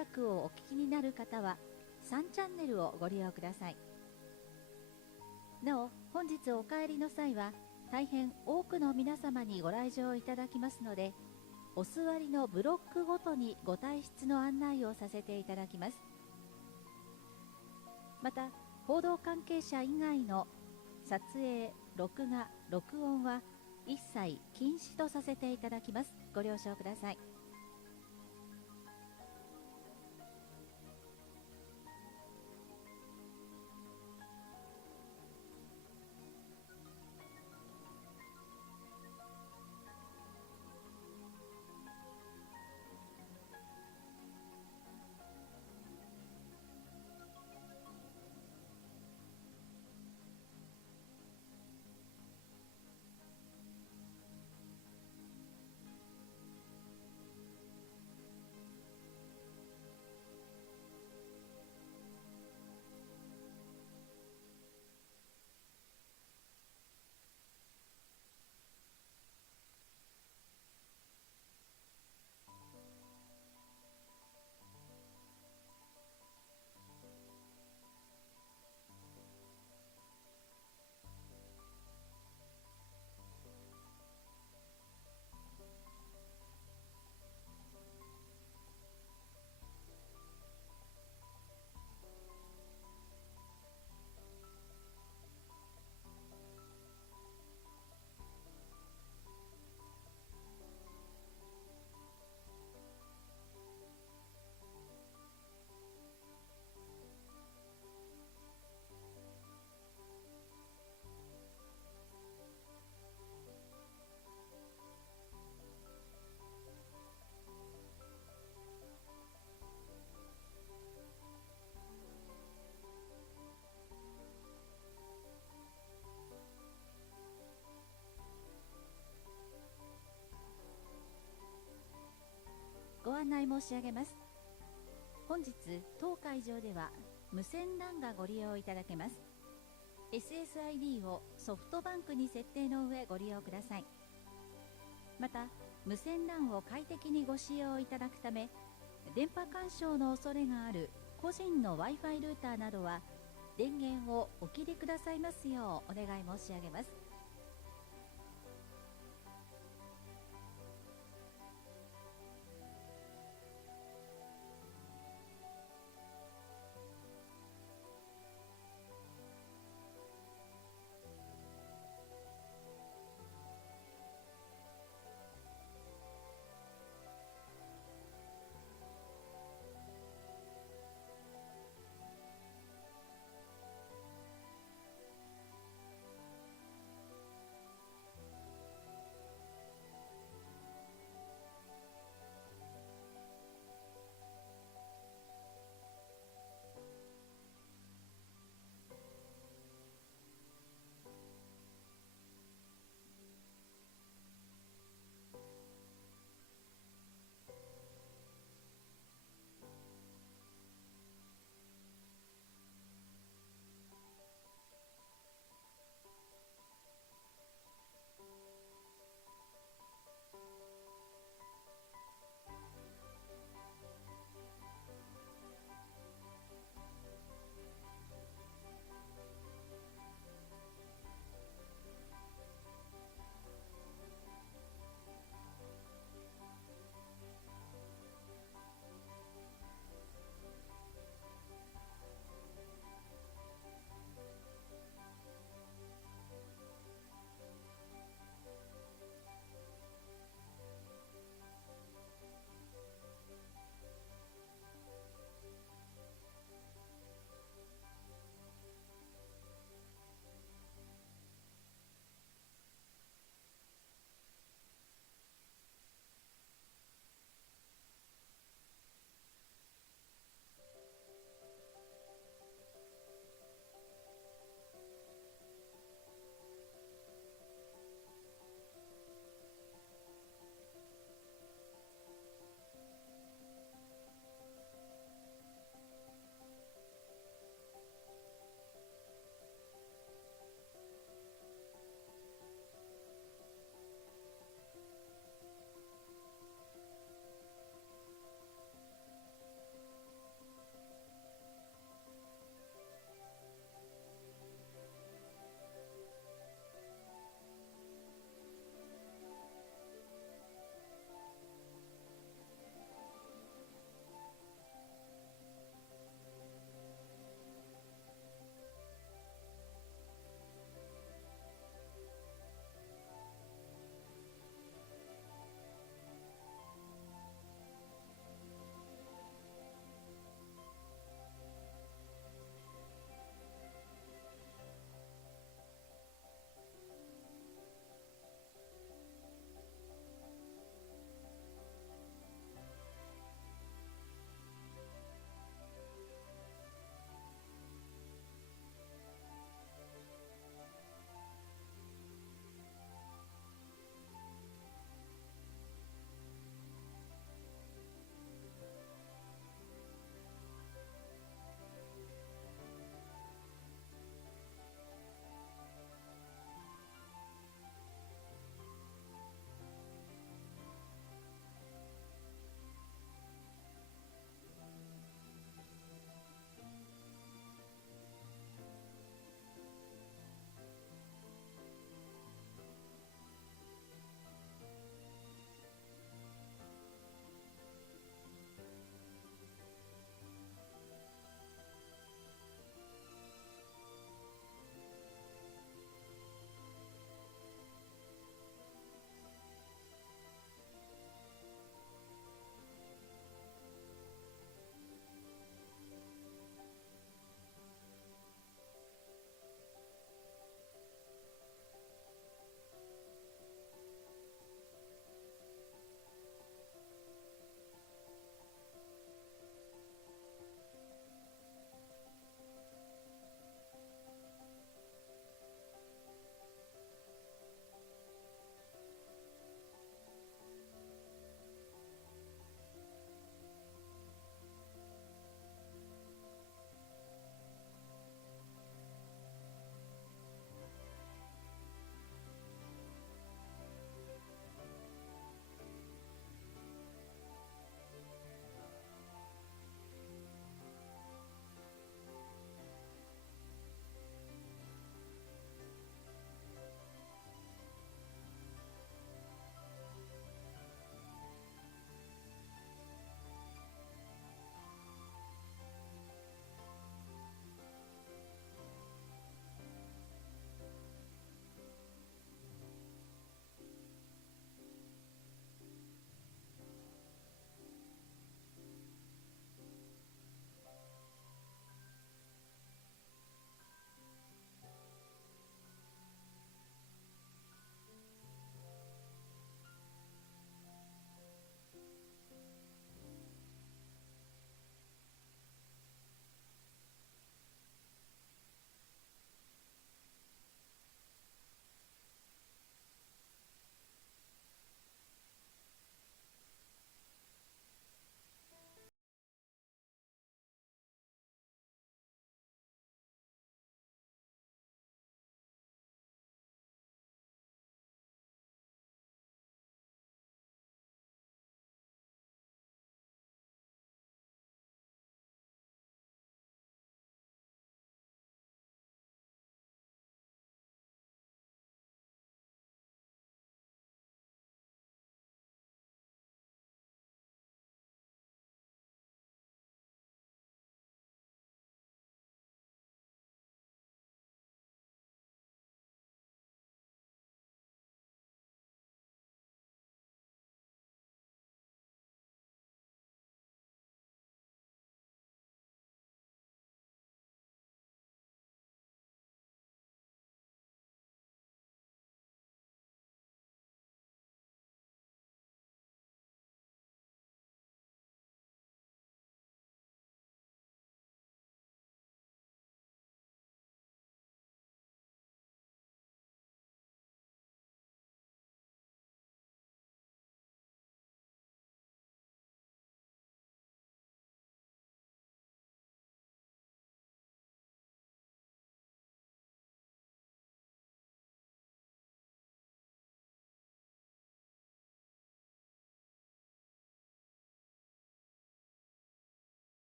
早くをお聞きになる方は3チャンネルをご利用ください。なお、本日お帰りの際は大変多くの皆様にご来場いただきますので、お座りのブロックごとにご退出の案内をさせていただきます。また、報道関係者以外の撮影、録画、録音は一切禁止とさせていただきます。ご了承ください。ご案内申し上げます。本日当会場では無線 LAN がご利用いただけます。 SSID をソフトバンクに設定の上ご利用ください。また、無線 LAN を快適にご使用いただくため、電波干渉の恐れがある個人の Wi-Fi ルーターなどは電源をお切りくださいますようお願い申し上げます。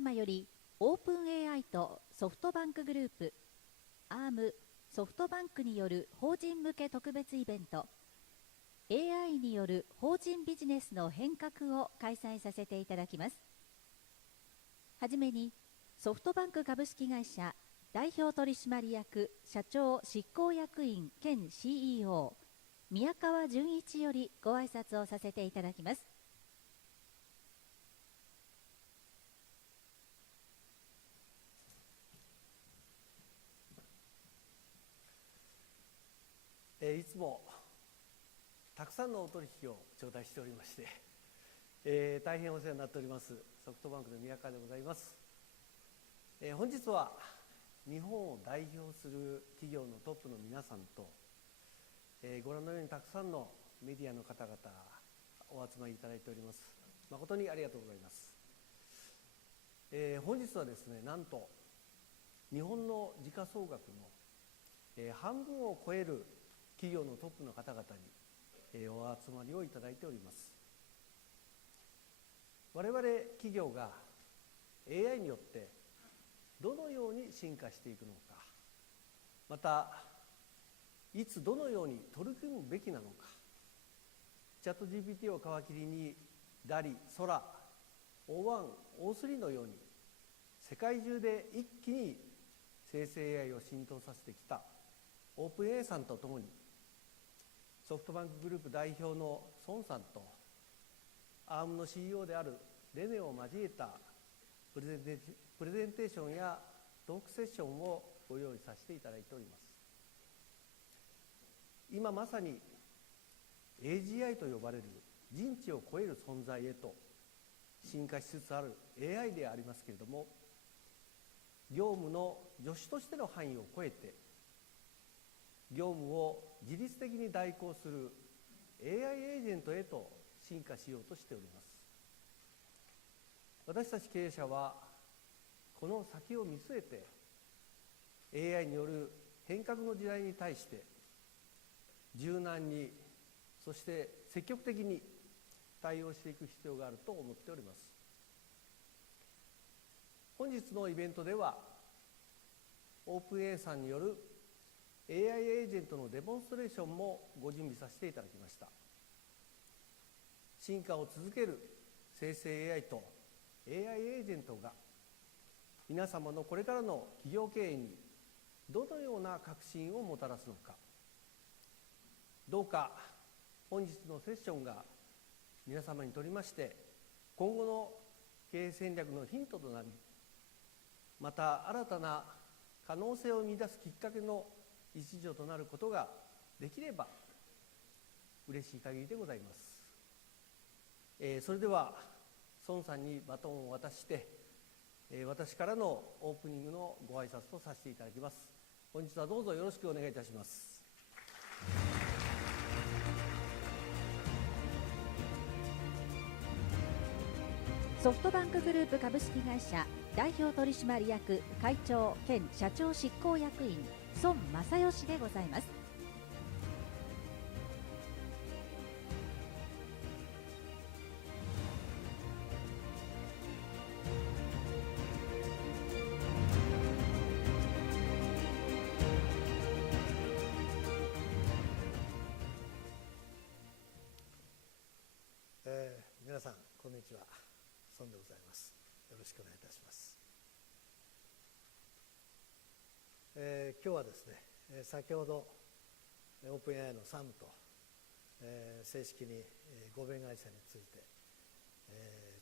だいまよりオープン AI とソフトバンクグループ、アーム、ソフトバンクによる法人向け特別イベント AI による法人ビジネスの変革を開催させていただきます。はじめにソフトバンク株式会社代表取締役社長執行役員兼 CEO 宮川純一よりご挨拶をさせていただきます。いつもたくさんのお取引を頂戴しておりまして、大変お世話になっておりますソフトバンクの宮川でございます。本日は日本を代表する企業のトップの皆さんと、ご覧のようにたくさんのメディアの方々お集まりいただいております。誠にありがとうございます。本日はですね、なんと日本の時価総額の、半分を超える企業のトップの方々に、お集まりをいただいております。我々企業が AI によってどのように進化していくのか、またいつどのように取り組むべきなのか、チャット GPT を皮切りにダリ、ソラ、O1、O3 のように世界中で一気に生成 AI を浸透させてきたオープン AI さんとともに、ソフトバンクグループ代表の孫さんとアームの CEO であるレネを交えたプレゼンテーションやトークセッションをご用意させていただいております。今まさに AGI と呼ばれる人知を超える存在へと進化しつつある AI でありますけれども、業務の助手としての範囲を超えて業務を自律的に代行する AI エージェントへと進化しようとしております。私たち経営者はこの先を見据えて AI による変革の時代に対して柔軟に、そして積極的に対応していく必要があると思っております。本日のイベントではオープン AI さんによる AI エージェントのデモンストレーションもご準備させていただきました。進化を続ける生成 AI と AI エージェントが皆様のこれからの企業経営にどのような革新をもたらすのか、どうか本日のセッションが皆様にとりまして今後の経営戦略のヒントとなり、また新たな可能性を見出すきっかけの一助となることができれば嬉しい限りでございます。それでは孫さんにバトンを渡して、私からのオープニングのご挨拶とさせていただきます。本日はどうぞよろしくお願いいたします。ソフトバンクグループ株式会社代表取締役会長兼社長執行役員孫正義でございます。皆さんこんにちは、孫でございます。よろしくお願いいたします。今日はですね、先ほどオープン AI のサムと、正式に合弁会社について、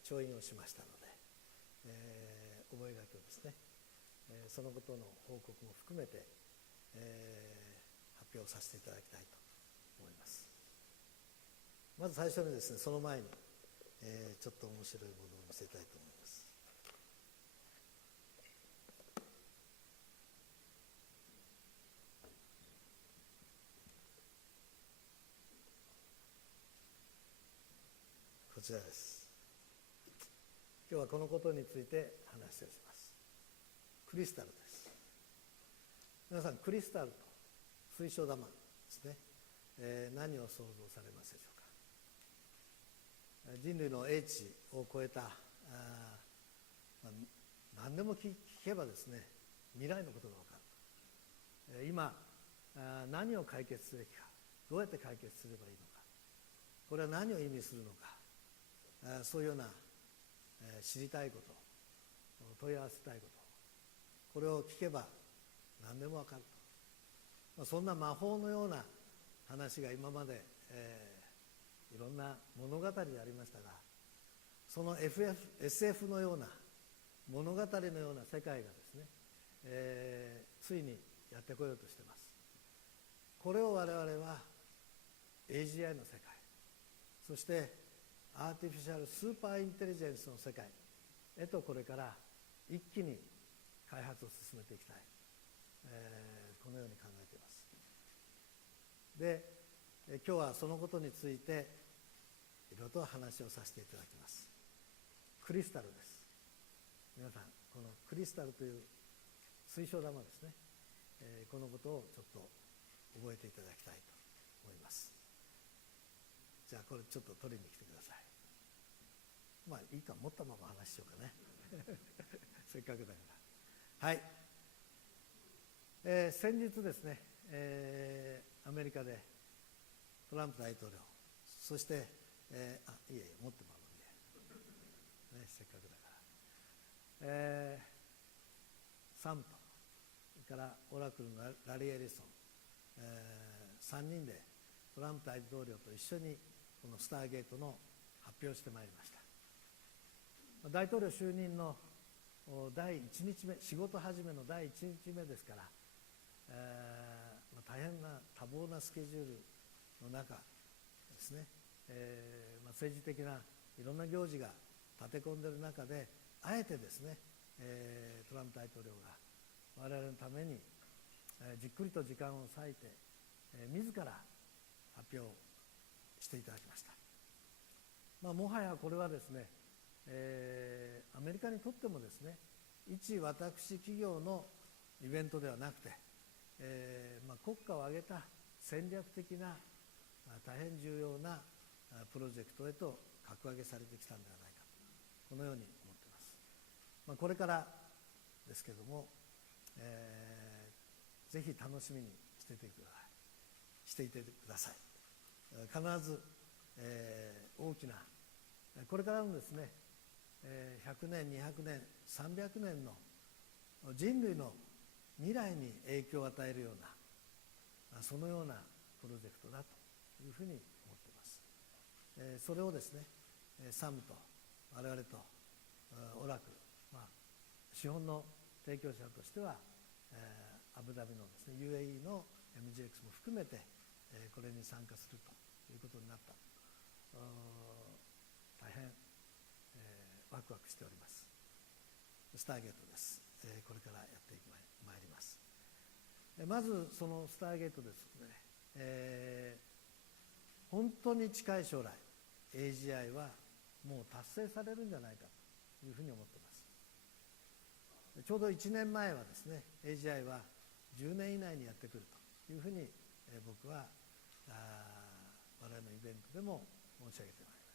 調印をしましたので、覚書をですね、そのことの報告も含めて、発表させていただきたいと思います。まず最初にですね、その前に、ちょっと面白いものを見せたいと思います。こちらです。今日はこのことについて話をします。クリスタルです。皆さん、クリスタルと水晶玉ですね、何を想像されますでしょうか。人類の英知を超えた何でも聞けばですね、未来のことが分かる。今何を解決すべきか、どうやって解決すればいいのか、これは何を意味するのか、そういうような知りたいこと、問い合わせたいこと、これを聞けば何でも分かると、そんな魔法のような話が今まで、いろんな物語でありましたが、その SF のような物語のような世界がですね、ついにやってこようとしています。これを我々は AGI の世界、そしてアーティフィシャルスーパーインテリジェンスの世界へとこれから一気に開発を進めていきたい、このように考えています。で、今日はそのことについていろいろと話をさせていただきます。クリスタルです。皆さん、このクリスタルという水晶玉ですね、このことをちょっと覚えていただきたいと思います。じゃあこれちょっと取りに来てください。まあいいか、持ったまま話しようかねせっかくだから。はい、先日ですね、アメリカでトランプ大統領、そして、いえ持ってまうので、せっかくだから、サムとそれからオラクルのラリー・エリソン、3人でトランプ大統領と一緒にこのスターゲートの発表をしてまいりました。大統領就任の第1日目、仕事始めの第1日目ですから、大変な多忙なスケジュールの中ですね、政治的ないろんな行事が立て込んでいる中で、あえてですね、トランプ大統領が我々のために、じっくりと時間を割いて、自ら発表していただきました。もはやこれはですね、アメリカにとってもですね、一私企業のイベントではなくて、国家を挙げた戦略的な大変重要なプロジェクトへと格上げされてきたのではないか、このように思っています。これからですけれども、ぜひ楽しみにしていてください。必ず、大きなこれからのですね、100年200年300年の人類の未来に影響を与えるような、そのようなプロジェクトだというふうに思っています。それをですね、サムと我々とオラクル、資本の提供者としては、アブダビのですね UAE の MGX も含めて、これに参加するということになった。大変、ワクワクしております。スターゲートです。これからやってまいります。まずそのスターゲートですね、本当に近い将来 AGI はもう達成されるんじゃないかというふうに思っています。ちょうど1年前はですね、 AGI は10年以内にやってくるというふうに、僕は我々のイベントでも申し上げてまいりま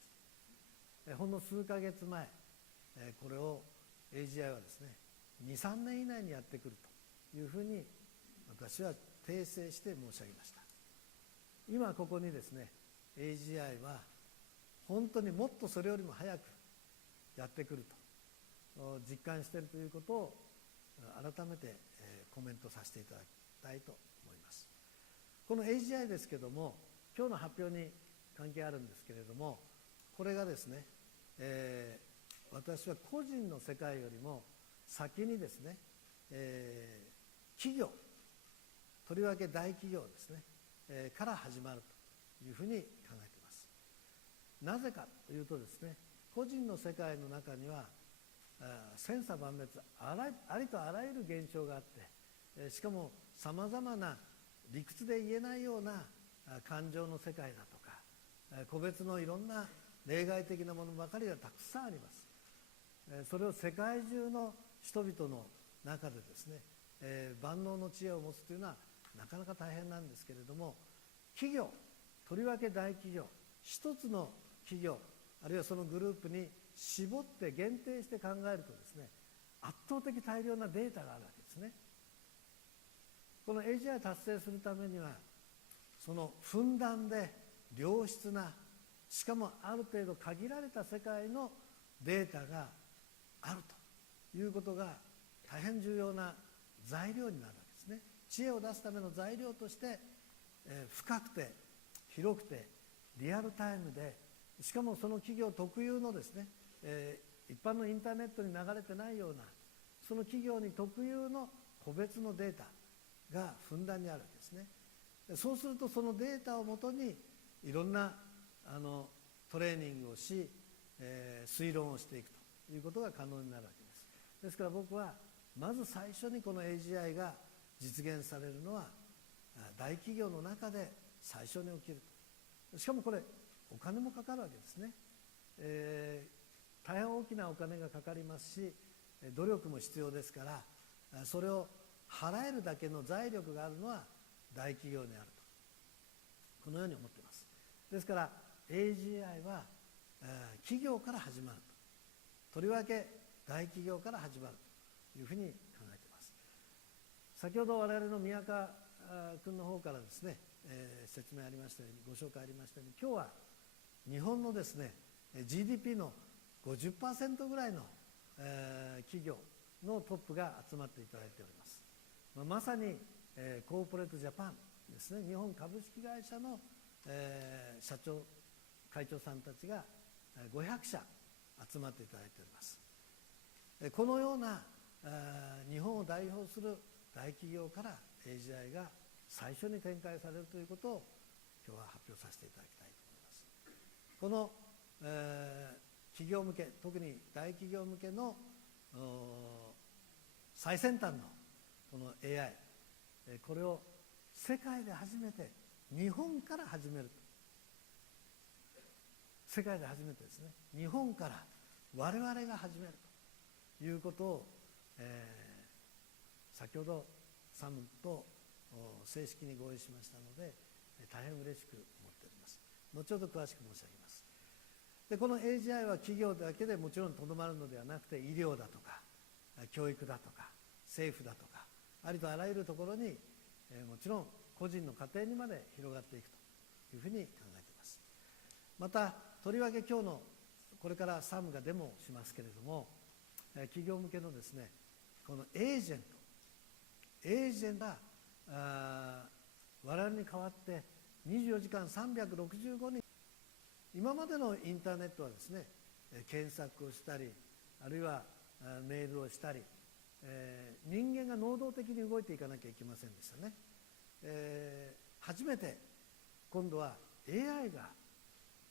した。ほんの数ヶ月前、これを AGI はですね 2,3 年以内にやってくるというふうに私は訂正して申し上げました。今ここにですね AGI は本当にもっとそれよりも早くやってくると実感しているということを改めてコメントさせていただきたいと思います。この AGI ですけども、今日の発表に関係あるんですけれども、これがですね、私は個人の世界よりも先にですね、企業、とりわけ大企業ですね、から始まるというふうに考えています。なぜかというとですね、個人の世界の中には千差万別、ありとあらゆる現象があって、しかもさまざまな理屈で言えないような感情の世界だとか、個別のいろんな例外的なものばかりがたくさんあります。それを世界中の人々の中でですね、万能の知恵を持つというのはなかなか大変なんですけれども、企業、とりわけ大企業、一つの企業あるいはそのグループに絞って限定して考えるとですね、圧倒的大量なデータがあるわけですね。この AGI を達成するためには、そのふんだんで良質な、しかもある程度限られた世界のデータがあるということが大変重要な材料になるわけですね。知恵を出すための材料として、深くて広くてリアルタイムで、しかもその企業特有のですね、一般のインターネットに流れてないような、その企業に特有の個別のデータがふんだんにあるわけですね。そうするとそのデータをもとにいろんなトレーニングをし、推論をしていくということが可能になるわけです。ですから僕はまず最初にこの AGI が実現されるのは大企業の中で最初に起きると。しかもこれお金もかかるわけですね。大変大きなお金がかかりますし、努力も必要ですから、それを払えるだけの財力があるのは大企業にあると、このように思っています。ですから AGI は企業から始まると、とりわけ大企業から始まるというふうに考えています。先ほど我々の宮川君の方からですね、説明ありましたように、ご紹介ありましたように、今日は日本のですね GDP の 50% ぐらいの、企業のトップが集まっていただいております。まさに、コーポレートジャパンですね、日本株式会社の、社長会長さんたちが500社集まっていただいております。このような日本を代表する大企業から AGI が最初に展開されるということを今日は発表させていただきたいと思います。この、企業向け、特に大企業向けの最先端のこの AI、これを世界で初めて日本から始めると。世界で初めてですね、日本から我々が始めるということを、先ほどサムと正式に合意しましたので、大変嬉しく思っております。後ほど詳しく申し上げます。でこの AGI は企業だけでもちろんとどまるのではなくて、医療だとか教育だとか政府だとか、ありとあらゆるところに、もちろん個人の家庭にまで広がっていくというふうに考えています。またとりわけ今日のこれからサムがデモをしますけれども、企業向けのですね、このエージェントが我々に代わって24時間365日、今までのインターネットはですね、検索をしたり、あるいはメールをしたり、人間が能動的に動いていかなきゃいけませんでしたね。初めて今度は AI が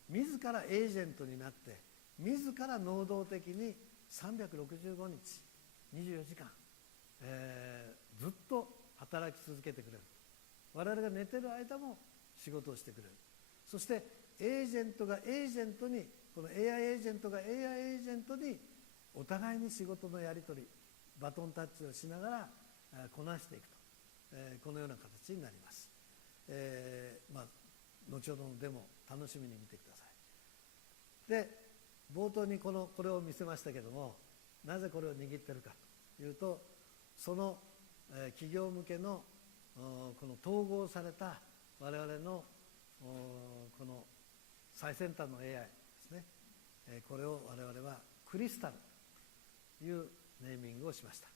自らエージェントになって、自ら能動的に365日24時間、ずっと働き続けてくれる。我々が寝てる間も仕事をしてくれる。そしてエージェントがエージェントに、この AI エージェントが AI エージェントにお互いに仕事のやり取り、バトンタッチをしながらこなしていくと、このような形になります。後ほどのデモ楽しみに見てください。で冒頭にこれを見せましたけれども、なぜこれを握っているかというと、その企業向けのこの統合された我々のこの最先端の AI ですね、これを我々はクリスタルというネーミングをしました。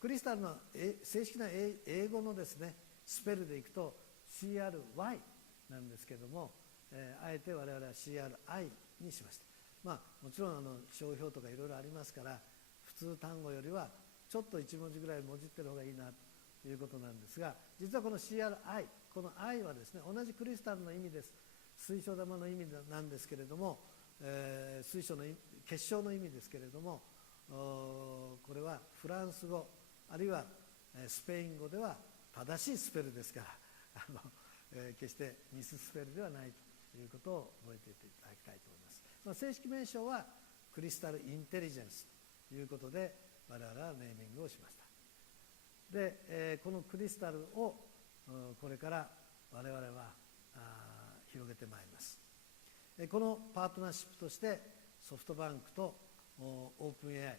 クリスタルの正式な英語のですねスペルでいくと CRY なんですけれども、あえて我々は CRI にしました。もちろん商標とかいろいろありますから、普通単語よりはちょっと1文字ぐらいもじってる方がいいなということなんですが、実はこの CRI、 この I はですね、同じクリスタルの意味です。水晶玉の意味なんですけれども、水晶の結晶の意味ですけれども、これはフランス語あるいはスペイン語では正しいスペルですから、決してミススペルではないということを覚えていただきたいと思います。正式名称はクリスタルインテリジェンスということで我々はネーミングをしました。で、このクリスタルをこれから我々は広げてまいります。このパートナーシップとしてソフトバンクとオープン AI、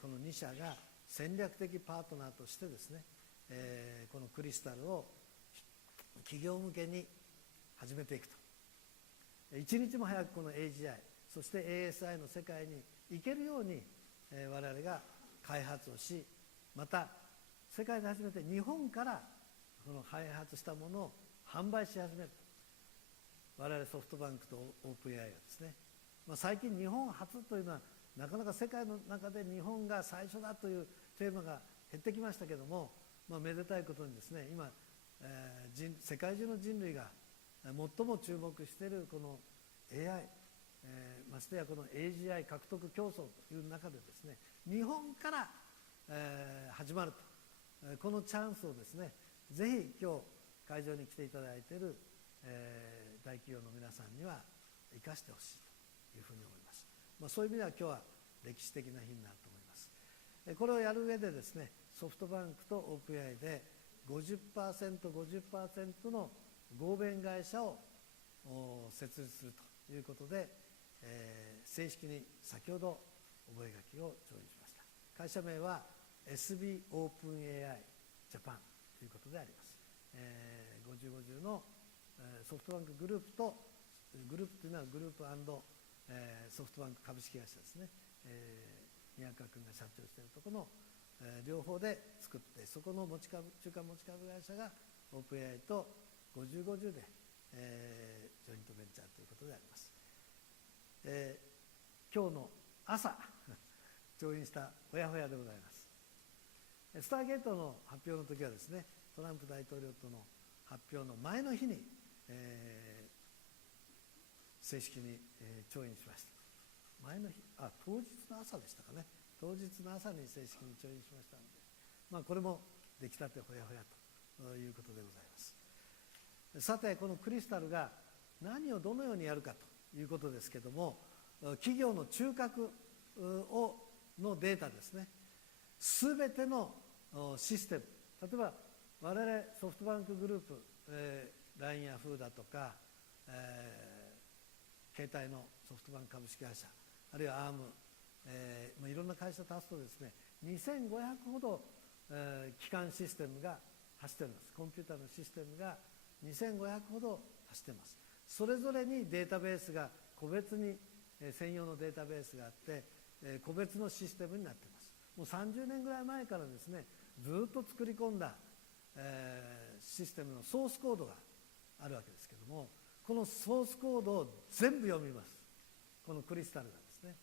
この2社が戦略的パートナーとしてですね、このクリスタルを企業向けに始めていくと、一日も早くこの AGI そして ASI の世界に行けるように我々が開発をし、また世界で初めて日本からこの開発したものを販売し始めると。我々ソフトバンクとオープン AI がですね、最近日本初というのはなかなか世界の中で日本が最初だというテーマが減ってきましたけども、めでたいことにですね、今、世界中の人類が最も注目しているこの AI、ましてやこの AGI 獲得競争という中でですね、日本から、始まると、このチャンスをですね、ぜひ今日会場に来ていただいている、大企業の皆さんには生かしてほしいというふうに思います。そういう意味では今日は歴史的な日になると思います。これをやる上でですね、ソフトバンクとオープン AI で 50%、50% の合弁会社を設立するということで、正式に先ほど覚書を調印しました。会社名は SB オープン AI ジャパンということであります。50/50のソフトバンクグループと、グループというのはグループ&ソフトバンク株式会社ですね、宮川君が社長しているところの、両方で作って、そこの中間持ち株会社がオープン AI と50/50で、ジョイントベンチャーということであります。今日の朝調印したほやほやでございます。スターゲートの発表の時はですね、トランプ大統領との発表の前の日に、正式に、調印しました。前の日、当日の朝でしたかね。当日の朝に正式に調印しましたので、これも出来たてほやほやということでございます。さて、このクリスタルが何をどのようにやるかということですけれども、企業の中核のデータですね、すべてのシステム、例えば我々ソフトバンクグループ、LINE やフーだとか、携帯のソフトバンク株式会社、あるいはアーム、いろんな会社と足すとですね、2500ほど、基幹システムが走っております。コンピューターのシステムが2500ほど走っています。それぞれにデータベースが個別に、専用のデータベースがあって、個別のシステムになっています。もう30年ぐらい前からですね、ずっと作り込んだ、システムのソースコードがあるわけですけども、このソースコードを全部読みます。このクリスタルがですね。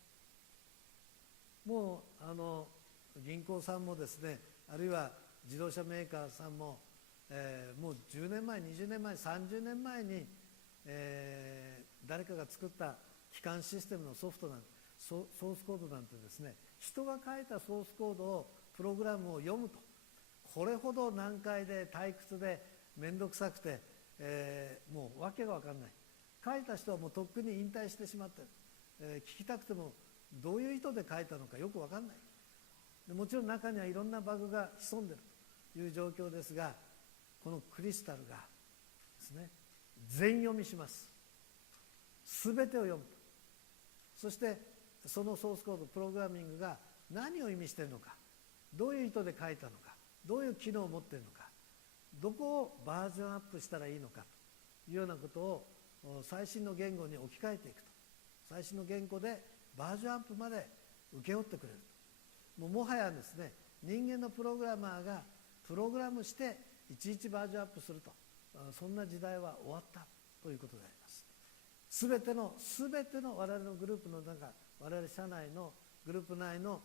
もう銀行さんもですね、あるいは自動車メーカーさんも、もう10年前、20年前、30年前に、誰かが作った基幹システムのソフトなんソースコードなんてですね、人が書いたソースコードをプログラムを読むと、これほど難解で退屈で面倒くさくて、もう訳が分かんない。書いた人はもうとっくに引退してしまってる、聞きたくてもどういう意図で書いたのかよく分かんない。でもちろん中にはいろんなバグが潜んでいるという状況ですが、このクリスタルがですね、全読みします。すべてを読むと。そしてそのソースコード、プログラミングが何を意味しているのか、どういう意図で書いたのか、どういう機能を持っているのか、どこをバージョンアップしたらいいのかというようなことを最新の言語に置き換えていくと。最新の言語でバージョンアップまで請け負ってくれると。もはやですね、人間のプログラマーがプログラムしていちいちバージョンアップすると、そんな時代は終わったということであります。すべての我々のグループの中、我々社内のグループ内の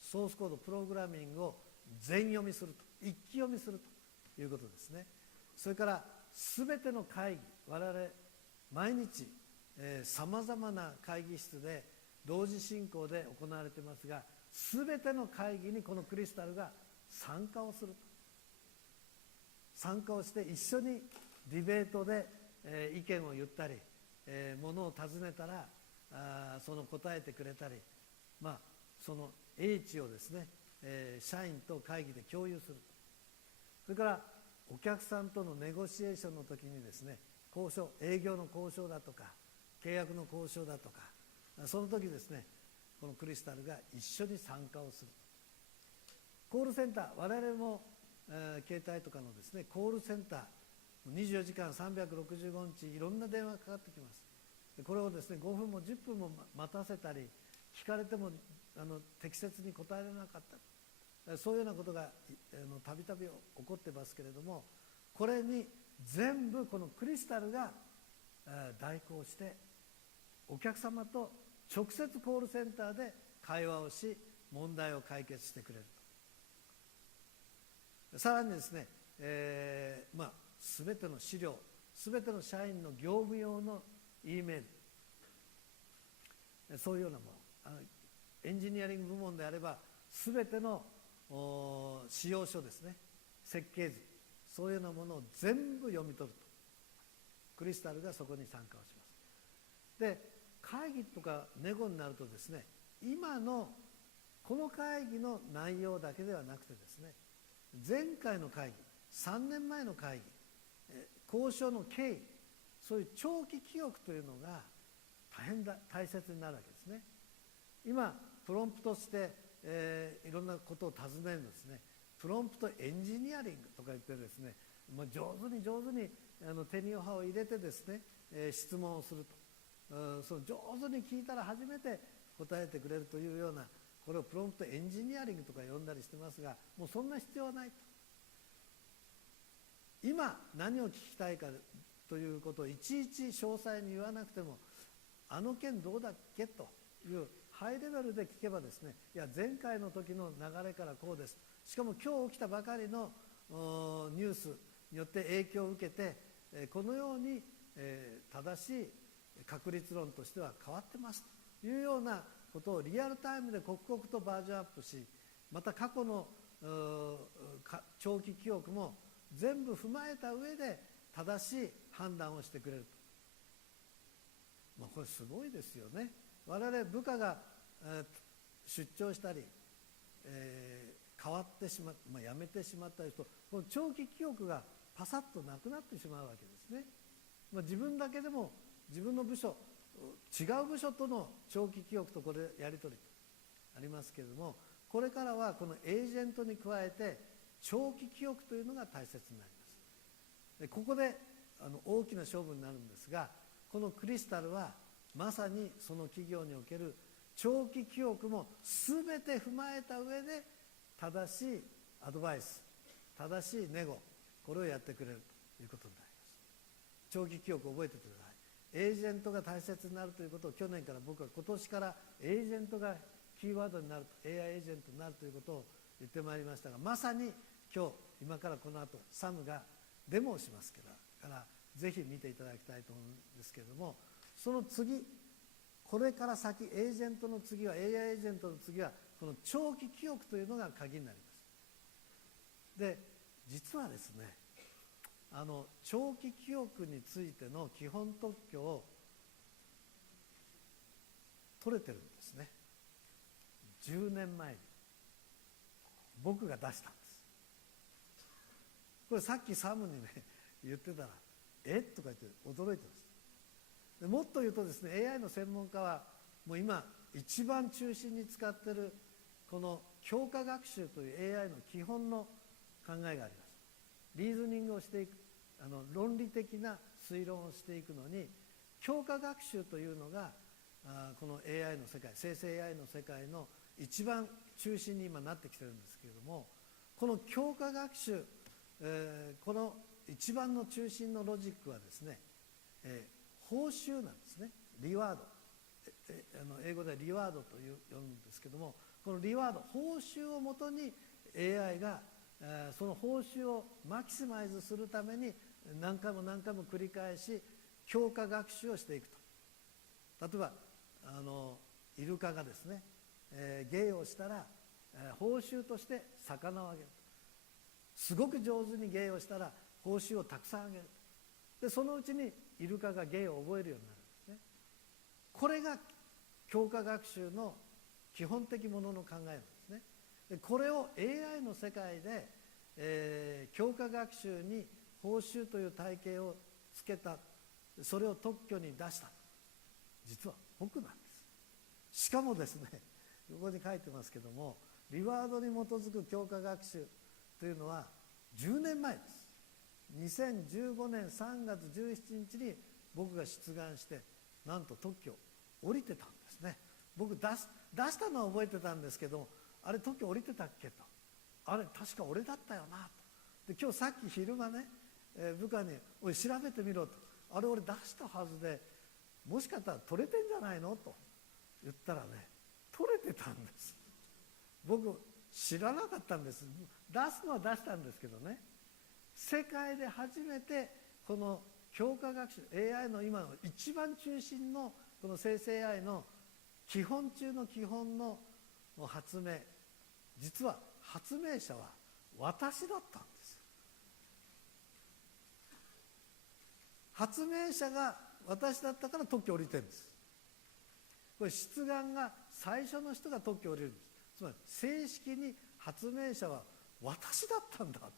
ソースコード、プログラミングを全読みすると、一気読みするということですね。それからすべての会議、我々毎日さまざまな会議室で同時進行で行われていますが、すべての会議にこのクリスタルが参加をすると。参加をして一緒にディベートで、意見を言ったり、ものを尋ねたらその答えてくれたり、その英知をですね、社員と会議で共有する。それからお客さんとのネゴシエーションの時にですね、交渉、営業の交渉だとか契約の交渉だとか、その時ですね、このクリスタルが一緒に参加をする。コールセンター、我々も、携帯とかのですねコールセンター、24時間365日いろんな電話がかかってきます。これをですね5分も10分も待たせたり、聞かれても適切に答えられなかったり、そういうようなことがたびたび起こってますけれども、これに全部このクリスタルが代行してお客様と直接コールセンターで会話をし、問題を解決してくれると。さらにですね、全ての資料、全ての社員の業務用の E メール、そういうようなもの、エンジニアリング部門であれば全ての仕様書ですね、設計図、そういうようなものを全部読み取ると。クリスタルがそこに参加をします。で、会議とかネゴになるとですね、今のこの会議の内容だけではなくてですね、前回の会議、3年前の会議、交渉の経緯、そういう長期記憶というのが大切になるわけですね。今プロンプトして、いろんなことを尋ねるんですね。プロンプトエンジニアリングとか言ってですね、上手に手に歯を入れてですね、質問をすると、その上手に聞いたら初めて答えてくれるというような、これをプロンプトエンジニアリングとか呼んだりしてますが、もうそんな必要はないと。今何を聞きたいかということをいちいち詳細に言わなくても、あの件どうだっけというハイレベルで聞けばですね、いや前回の時の流れからこうです、しかも今日起きたばかりのニュースによって影響を受けて、このように正しい確率論としては変わってますというようなことをリアルタイムで刻々とバージョンアップし、また過去の長期記憶も全部踏まえた上で正しい判断をしてくれると。これすごいですよね。我々部下が出張したり、変わってしまっ辞めてしまったりと、この長期記憶がパサッとなくなってしまうわけですね。自分だけでも自分の部署、違う部署との長期記憶とこれやり取りありますけれども、これからはこのエージェントに加えて長期記憶というのが大切になります。でここで大きな勝負になるんですが、このクリスタルはまさにその企業における長期記憶も全て踏まえた上で正しいアドバイス、正しいネゴ、これをやってくれるということになります。長期記憶を覚えてください。エージェントが大切になるということを去年から僕は、今年からエージェントがキーワードになると、 AI エージェントになるということを言ってまいりましたが、まさに今からこの後サムがデモをしますからぜひ見ていただきたいと思うんですけれども、その次、これから先、エージェントの次は AI エージェントの次はこの長期記憶というのが鍵になります。で実はですね、長期記憶についての基本特許を取れてるんですね。10年前に僕が出したんです。これさっきサムにね言ってたらとか言って驚いてました。でもっと言うとですね、 AI の専門家はもう今一番中心に使っているこの強化学習という AI の基本の考えがあります。リーズニングをしていく、論理的な推論をしていくのに強化学習というのがこの AI の世界、生成 AI の世界の一番中心に今なってきてるんですけれども、この強化学習、この一番の中心のロジックはですね、報酬なんですね。リワード、英語ではリワードと呼ぶんですけども、このリワード、報酬をもとに AI がその報酬をマキシマイズするために何回も繰り返し強化学習をしていくと。例えばイルカがですね、芸をしたら報酬として魚をあげる。すごく上手に芸をしたら報酬をたくさんあげる。でそのうちにイルカが芸を覚えるようになるんですね。これが強化学習の基本的ものの考えなんですね。でこれを AI の世界で、強化学習に報酬という体系をつけた、それを特許に出した、実は僕なんです。しかもですね、ここに書いてますけども、リワードに基づく強化学習というのは10年前です。2015年3月17日に僕が出願して、なんと特許降りてたんですね。僕出したのは覚えてたんですけど、あれ特許降りてたっけと、あれ確か俺だったよなと。で今日さっき昼間ね、部下に「おい調べてみろ」と「あれ俺出したはずで、もしかしたら取れてんじゃないの?」と言ったらね、取れてたんです。僕知らなかったんです。出すのは出したんですけどね、世界で初めてこの強化学習 AI の今の一番中心のこの生成 AI の基本中の基本の発明、実は発明者は私だったんです。発明者が私だったから特許降りてるんです。これ出願が最初の人が特許降りるんです。つまり正式に発明者は私だったんだと、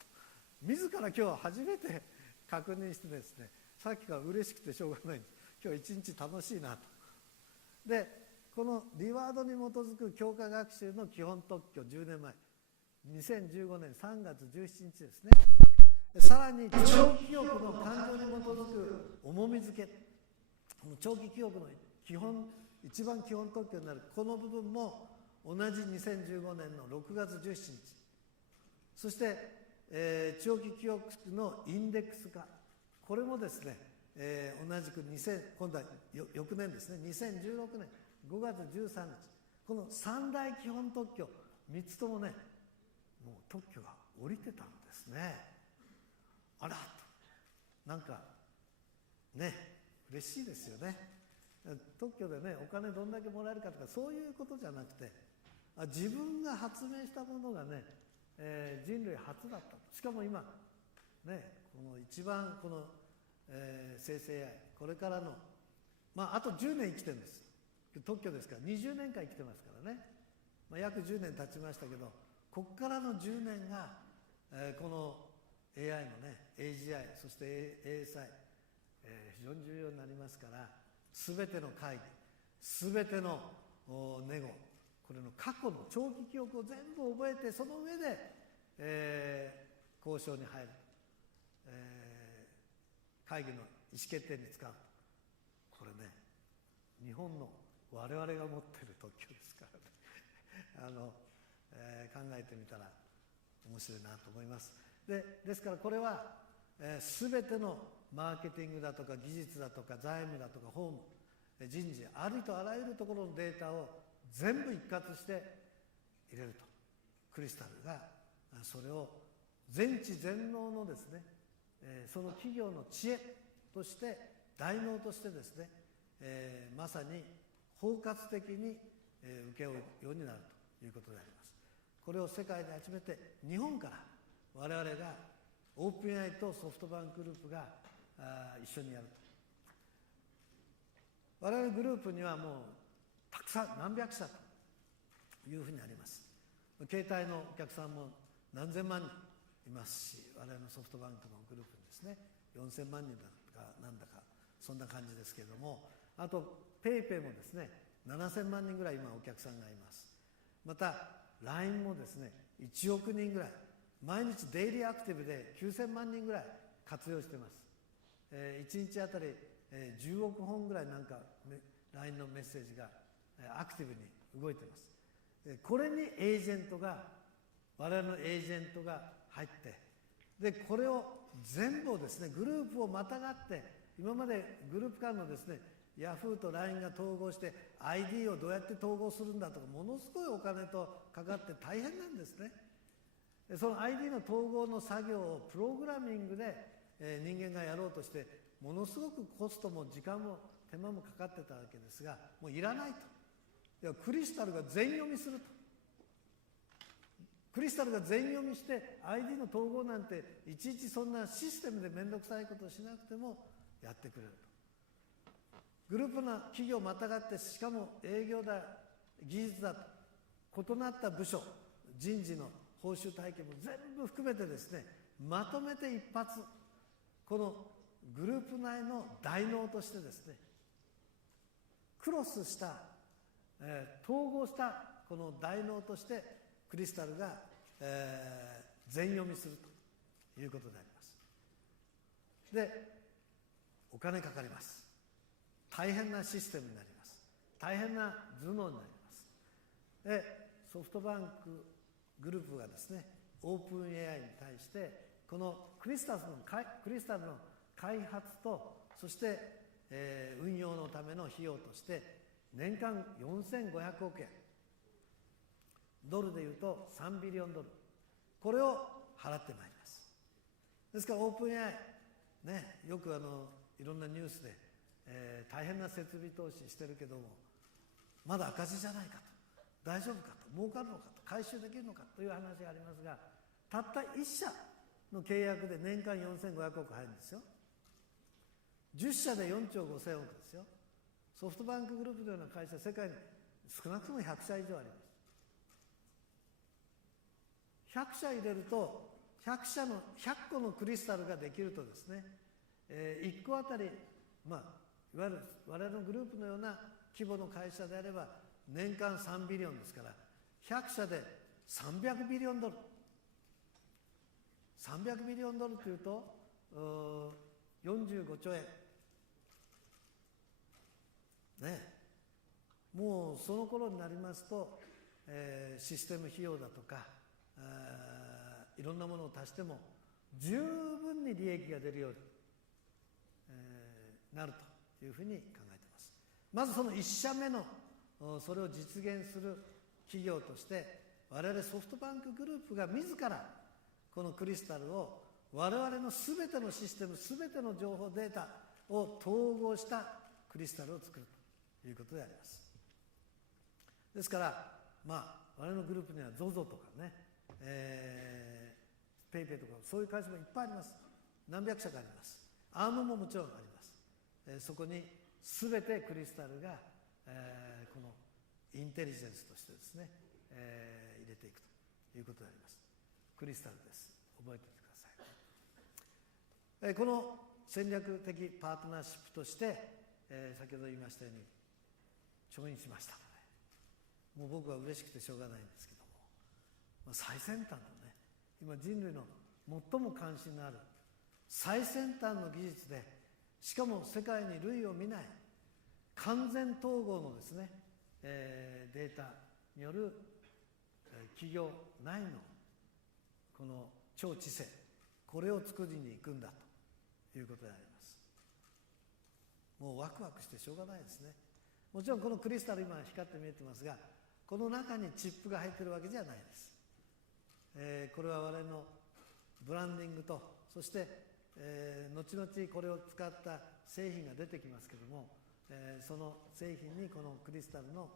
自ら今日は初めて確認してですね、さっきから嬉しくてしょうがないんです。今日一日楽しいなと。でこのリワードに基づく強化学習の基本特許、10年前2015年3月17日ですね。さらに長期記憶の感情に基づく重み付け、長期記憶の基本、一番基本特許になるこの部分も同じ2015年の6月17日、そして、長期記憶のインデックス化、これもですね、同じく今度は翌年ですね、2016年5月13日、この三大基本特許3つともね、もう特許が降りてたんですね。あらと、なんかね、嬉しいですよね。特許でね、お金どんだけもらえるかとかそういうことじゃなくて、自分が発明したものがね、人類初だったと。しかも今ね、この一番この、生成 AI、 これからのあと10年生きてるんです。特許ですから20年間生きてますからね、約10年経ちましたけど、ここからの10年が、この AI のね、AGI、そして ASI、非常に重要になりますから、全ての会議、全てのネゴ、これの過去の長期記憶を全部覚えて、その上で、交渉に入る、会議の意思決定に使う。これね、日本の我々が持っている特許ですからね考えてみたら面白いなと思います。ですからこれは、全てのマーケティングだとか技術だとか財務だとか法務、人事、ありとあらゆるところのデータを全部一括して入れると。クリスタルがそれを全知全能のですね、その企業の知恵として大脳としてですね、まさに包括的に受け負うようになるということであります。これを世界で初めて日本から我々がOpenAIとソフトバンクグループが一緒にやると。我々グループにはもうたくさん何百社というふうにあります。携帯のお客さんも何千万人いますし、我々のソフトバンクのグループにですね4000万人だかなんだかそんな感じですけれども、あとペイペイもですね7000万人ぐらい今お客さんがいます。また LINE もですね1億人ぐらい、毎日デイリーアクティブで9000万人ぐらい活用しています。1日あたり10億本ぐらいなんか LINE のメッセージがアクティブに動いています。これにエージェントが、我々のエージェントが入って、でこれを全部をですねグループをまたがって、今までグループ間のですねヤフーと LINE が統合して ID をどうやって統合するんだとか、ものすごいお金とかかって大変なんですね。その ID の統合の作業をプログラミングで人間がやろうとして、ものすごくコストも時間も手間もかかってたわけですが、もういらないと。いやクリスタルが全読みすると。クリスタルが全読みして ID の統合なんていちいちそんなシステムで面倒くさいことをしなくてもやってくれると。グループの企業またがって、しかも営業だ技術だと異なった部署、人事の報酬体系も全部含めてですね、まとめて一発、このグループ内の大脳としてですね、クロスした、統合したこの代能としてクリスタルが、全読みするということであります。で、お金かかります。大変なシステムになります。大変な頭脳になります。で、ソフトバンクグループがですね、オープン AI に対してこのクリスタルの開発と、そして、運用のための費用として年間4500億円、ドルでいうと3ビリオンドル、これを払ってまいります。ですからオープン AI、ね、よくいろんなニュースで、大変な設備投資してるけどもまだ赤字じゃないかと、大丈夫かと、儲かるのかと、回収できるのかという話がありますが、たった1社の契約で年間4500億入るんですよ。10社で4兆5000億ですよ。ソフトバンクグループのような会社、世界に少なくとも100社以上あります。100社入れると100個のクリスタルができるとですね、1個あたり、いわゆる我々のグループのような規模の会社であれば年間3ビリオンですから、100社で300ビリオンドル、300ビリオンドルというと45兆円ね。もうその頃になりますと、システム費用だとかいろんなものを足しても十分に利益が出るように、なるというふうに考えています。まずその1社目のそれを実現する企業として我々ソフトバンクグループが自らこのクリスタルを我々の全てのシステム、全ての情報データを統合したクリスタルを作るということであります。ですから我々のグループには ZOZO とかね、ペイペイとかそういう会社もいっぱいあります。何百社かあります。アームももちろんあります。そこに全てクリスタルが、このインテリジェンスとしてですね、入れていくということであります。クリスタルです。覚えておいてください。この戦略的パートナーシップとして、先ほど言いましたように承認しましたので、もう僕は嬉しくてしょうがないんですけども、最先端のね、今人類の最も関心のある最先端の技術で、しかも世界に類を見ない完全統合のですね、データによる企業内のこの超知性、これを作りに行くんだということであります。もうワクワクしてしょうがないですね。もちろんこのクリスタル、今光って見えてますが、この中にチップが入ってるわけじゃないです。これは我々のブランディングと、そして、後々これを使った製品が出てきますけども、その製品にこのクリスタルの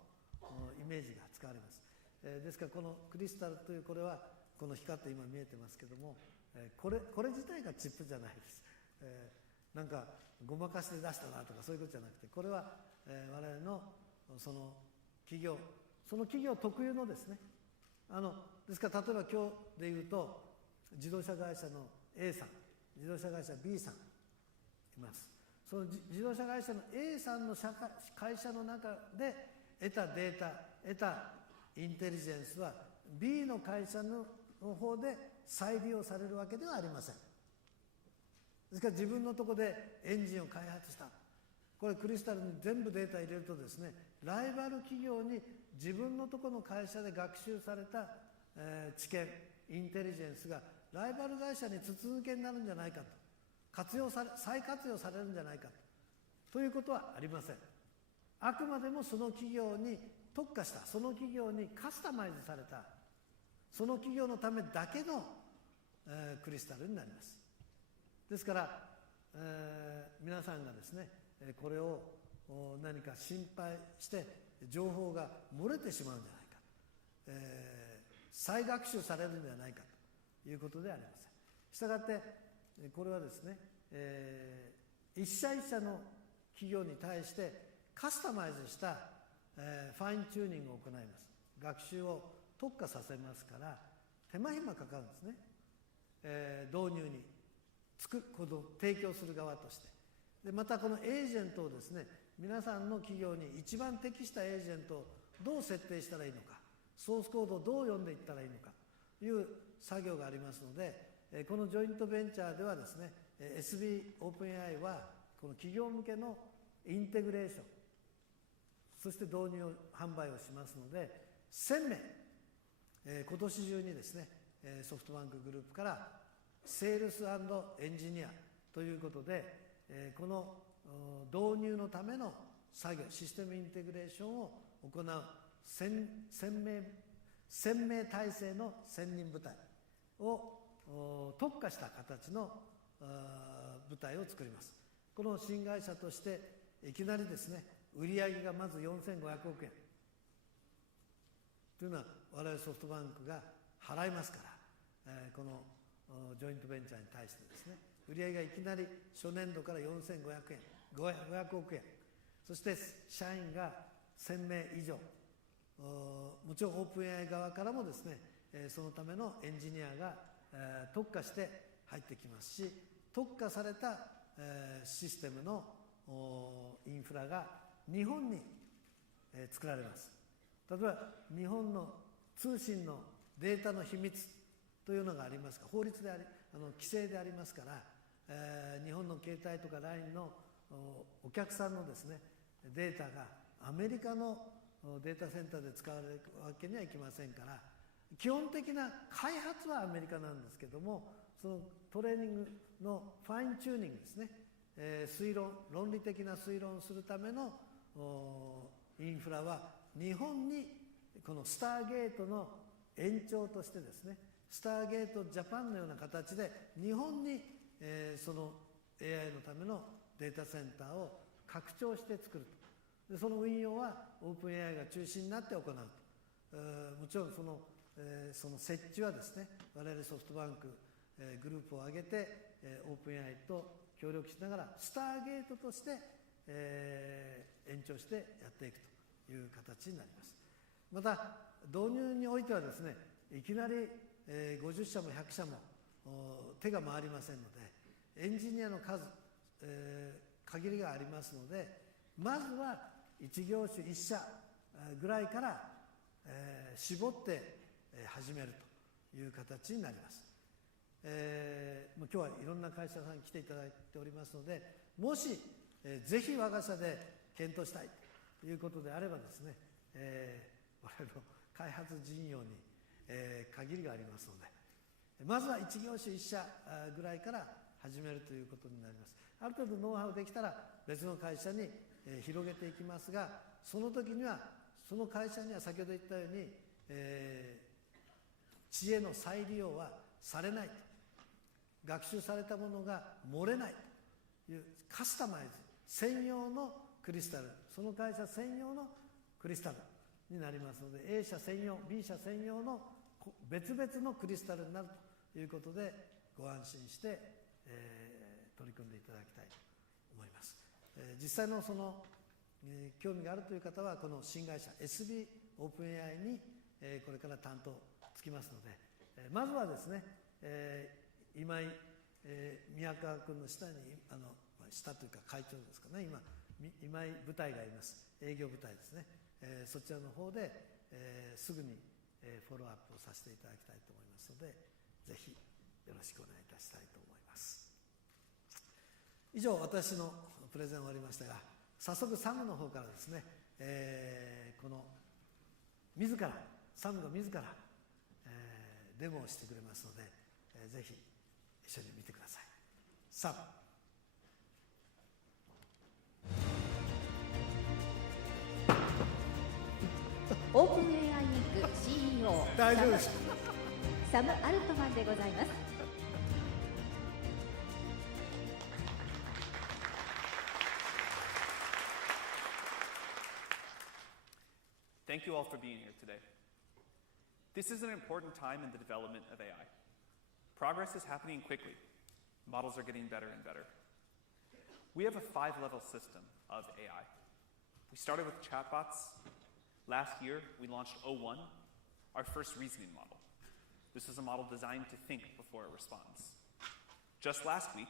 イメージが使われます。ですからこのクリスタルという、これはこの光って今見えてますけども、これ自体がチップじゃないです。なんかごまかして出したなとかそういうことじゃなくて、これは、我々のその企業特有のですね、ですから例えば今日でいうと自動車会社の A さん、自動車会社 B さんいます。その自動車会社の A さんの会社の中で得たデータ、得たインテリジェンスは B の会社の方で再利用されるわけではありません。ですから自分のところでエンジンを開発した、これクリスタルに全部データ入れるとですね、ライバル企業に自分のところの会社で学習された、知見、インテリジェンスがライバル会社に筒抜けになるんじゃないかと、再活用されるんじゃないかということはありません。あくまでもその企業に特化した、その企業にカスタマイズされた、その企業のためだけの、クリスタルになります。ですから、皆さんがですね、これを何か心配して情報が漏れてしまうんじゃないか、再学習されるんじゃないかということではありません。したがってこれはですね、一社一社の企業に対してカスタマイズした、ファインチューニングを行います。学習を特化させますから手間暇かかるんですね、導入にこの提供する側として。でまたこのエージェントをですね、皆さんの企業に一番適したエージェントをどう設定したらいいのか、ソースコードをどう読んでいったらいいのかという作業がありますので、このジョイントベンチャーではですね、SB オープン AI はこの企業向けのインテグレーション、そして導入販売をしますので、1000名、今年中にですね、ソフトバンクグループからセールス&エンジニアということで、この導入のための作業、システムインテグレーションを行う1000名体制の1000人部隊を特化した形の部隊を作ります。この新会社としていきなりですね、売上がまず4500億円というのは我々ソフトバンクが払いますから、このジョイントベンチャーに対してですね、売上がいきなり初年度から500億円、そして社員が1000名以上、もちろんオープン AI 側からもですね、そのためのエンジニアが特化して入ってきますし、特化されたシステムのインフラが日本に作られます。例えば日本の通信のデータの秘密というのがありますが、法律で規制でありますから、日本の携帯とか LINE のお客さんのですねデータがアメリカのデータセンターで使われるわけにはいきませんから、基本的な開発はアメリカなんですけども、そのトレーニングのファインチューニングですね、論理的な推論をするためのインフラは日本にこのスターゲートの延長としてですね、スターゲートジャパンのような形で日本に、その AI のためのデータセンターを拡張して作ると。でその運用はオープン AI が中心になって行うと。もちろんその設置はですね、我々ソフトバンクグループを挙げてオープン AI と協力しながらスターゲートとして、延長してやっていくという形になります。また導入においてはですね、いきなり50社も100社も手が回りませんので、エンジニアの数、限りがありますので、まずは1業種1社ぐらいから、絞って始めるという形になります。今日はいろんな会社さんに来ていただいておりますので、もし、ぜひ我が社で検討したいということであればですね、我々の開発陣容に、限りがありますので、まずは1業種1社ぐらいから始めるということになります。ある程度ノウハウできたら別の会社に、広げていきますが、その時にはその会社には先ほど言ったように、知恵の再利用はされないと、学習されたものが漏れないというカスタマイズ専用のクリスタル、その会社専用のクリスタルになりますので、 A 社専用 B 社専用の別々のクリスタルになるということでご安心して、取り組んでいただきたいと思います。実際のその、興味があるという方はこの新会社 SB オープン AI に、これから担当つきますので、まずはですね、今井、宮川君の下に下というか会長ですかね、今井部隊がいます。営業部隊ですね、そちらの方で、すぐに、フォローアップをさせていただきたいと思いますので、ぜひよろしくお願いいたしたいと思います。以上、私のプレゼン終わりましたが、早速サムの方からですね、このサムが自ら、デモをしてくれますので、ぜひ一緒に見てください。サム。オープン AI インク CEO 大丈夫です。サム・アルトマンでございます。Thank you all for being here today. This is an important time in the development of AI. Progress is happening quickly. Models are getting better and better. We have a 5-level system of AI. We started with chatbots. Last year, we launched O1, our first reasoning model. This is a model designed to think before it responds. Just last week,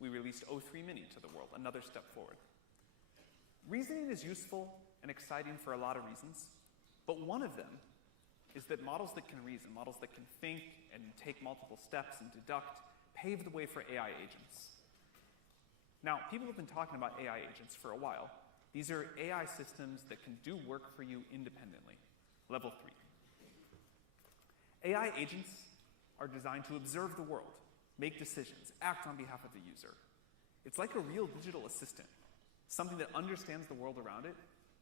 we released O3 Mini to the world, another step forward. Reasoning is useful and exciting for a lot of reasons, but one of them is that models that can reason, models that can think and take multiple steps and deduct, pave the way for AI agents. Now, people have been talking about AI agents for a while. These are AI systems that can do work for you independently. Level 3. AI agents are designed to observe the world, make decisions, act on behalf of the user. It's like a real digital assistant, something that understands the world around it,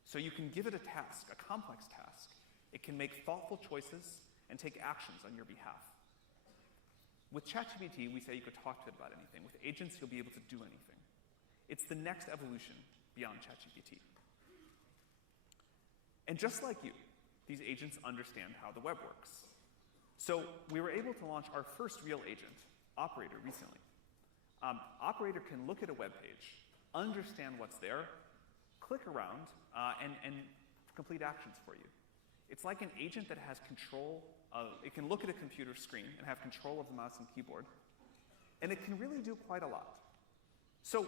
so you can give it a task, a complex task. It can make thoughtful choices and take actions on your behalf. With ChatGPT, we say you could talk to it about anything. With agents, you'll be able to do anything. It's the next evolution beyond ChatGPT. And just like you, these agents understand how the web works. So we were able to launch our first real agent, Operator, recently. Operator can look at a web page, understand what's there, click around, and complete actions for you. It's like an agent that has control of, it can look at a computer screen and have control of the mouse and keyboard, and it can really do quite a lot. So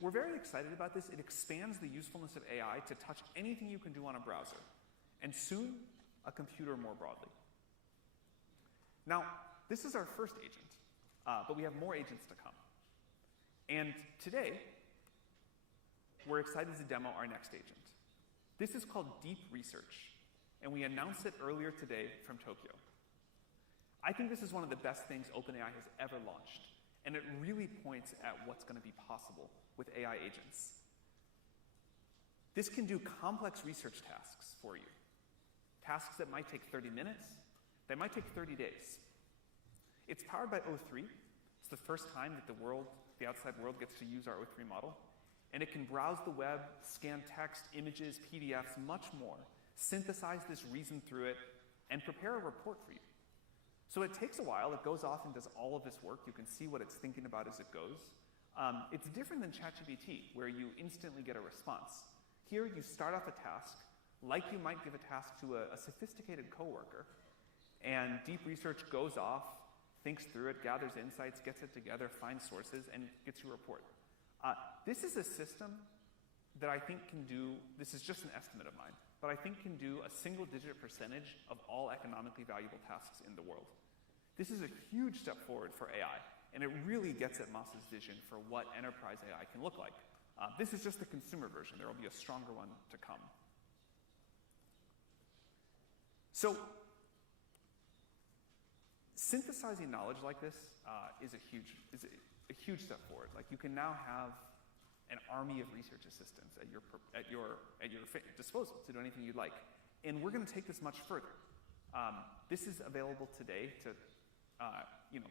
we're very excited about this. It expands the usefulness of AI to touch anything you can do on a browser, and soon, a computer more broadly. Now, this is our first agent, but we have more agents to come. And today, we're excited to demo our next agent. This is called Deep Research, and we announced it earlier today from Tokyo. I think this is one of the best things OpenAI has ever launched, and it really points at what's going to be possible with AI agents. This can do complex research tasks for you. Tasks that might take 30 minutes, they might take 30 days. It's powered by O3. It's the first time that the outside world gets to use our O3 model. And it can browse the web, scan text, images, PDFs, much more, synthesize this, reason through it, and prepare a report for you. So it takes a while. It goes off and does all of this work. You can see what it's thinking about as it goes. It's different than ChatGPT, where you instantly get a response. Here, you start off a task, like you might give a task to a sophisticated coworker, and Deep Research goes off, thinks through it, gathers insights, gets it together, finds sources, and gets you a report. This is a system that I think can do, this is just an estimate of mine, but I think can do a single-digit percentage of all economically valuable tasks in the world. This is a huge step forward for AI, and it really gets at Masa's vision for what enterprise AI can look like. This is just the consumer version. There will be a stronger one to come. So, synthesizing knowledge like this is a huge step forward. Like, you can now have an army of research assistants at your disposal to do anything you'd like. And we're going to take this much further. This is available today to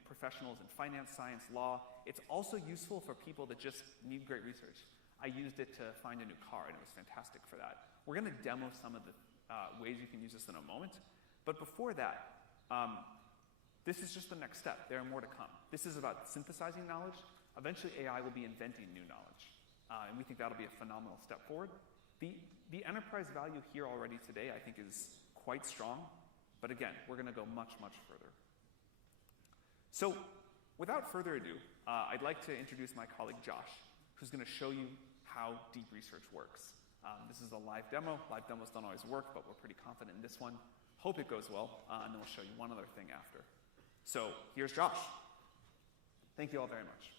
professionals in finance, science, law. It's also useful for people that just need great research. I used it to find a new car, and it was fantastic for that. We're going to demo some of the ways you can use this in a moment. But before that, this is just the next step. There are more to come. This is about synthesizing knowledge. Eventually, AI will be inventing new knowledge. And we think that'll be a phenomenal step forward. The enterprise value here already today, I think, is quite strong. But again, we're going to go much, much further. So without further ado, I'd like to introduce my colleague Josh, who's going to show you how Deep Research works. This is a live demo. Live demos don't always work, but we're pretty confident in this one. Hope it goes well, and then we'll show you one other thing after. So here's Josh. Thank you all very much.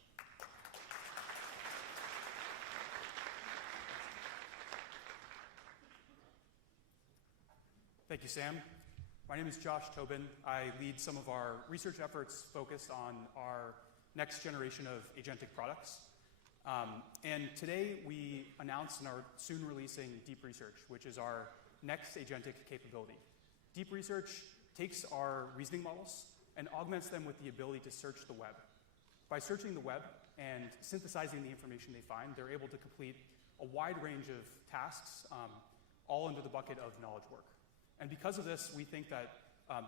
Thank you, Sam. My name is Josh Tobin. I lead some of our research efforts focused on our next generation of agentic products. And today we announced and are soon releasing Deep Research, which is our next agentic capability. Deep Research takes our reasoning models and augments them with the ability to search the web. By searching the web and synthesizing the information they find, they're able to complete a wide range of tasks, all under the bucket of knowledge work. And because of this, we think that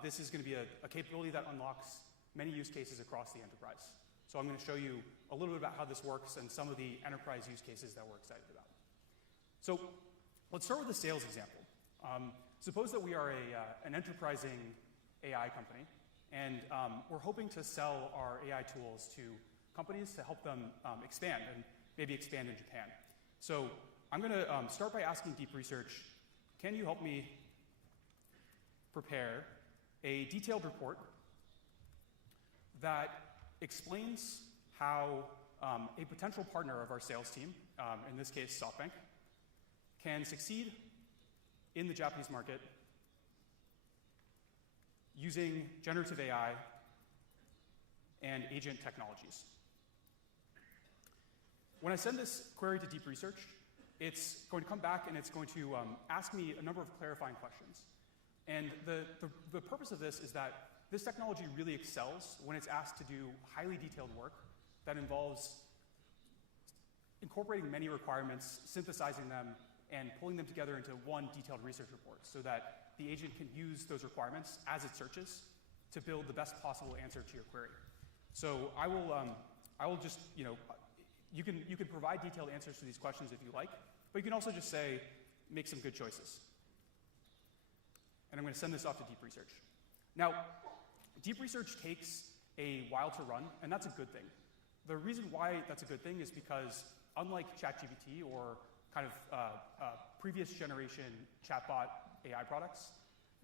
this is going to be a capability that unlocks many use cases across the enterprise. So I'm going to show you a little bit about how this works and some of the enterprise use cases that we're excited about. So let's start with a sales example. Suppose that we are an enterprising AI company, and we're hoping to sell our AI tools to companies to help them expand, and maybe expand in Japan. So I'm going to start by asking Deep Research, can you help me prepare a detailed report that explains how a potential partner of our sales team, in this case SoftBank, can succeed in the Japanese market using generative AI and agent technologies. When I send this query to deep research, it's going to come back and it's going to ask me a number of clarifying questions. And the purpose of this is that this technology really excels when it's asked to do highly detailed work that involves incorporating many requirements, synthesizing them, and pulling them together into one detailed research report so that the agent can use those requirements as it searches to build the best possible answer to your query. So I will just, you can provide detailed answers to these questions if you like, but you can also just say, make some good choices. And I'm going to send this off to deep research. Now, deep research takes a while to run, and that's a good thing. The reason why that's a good thing is because unlike ChatGPT or kind of previous generation chatbot AI products,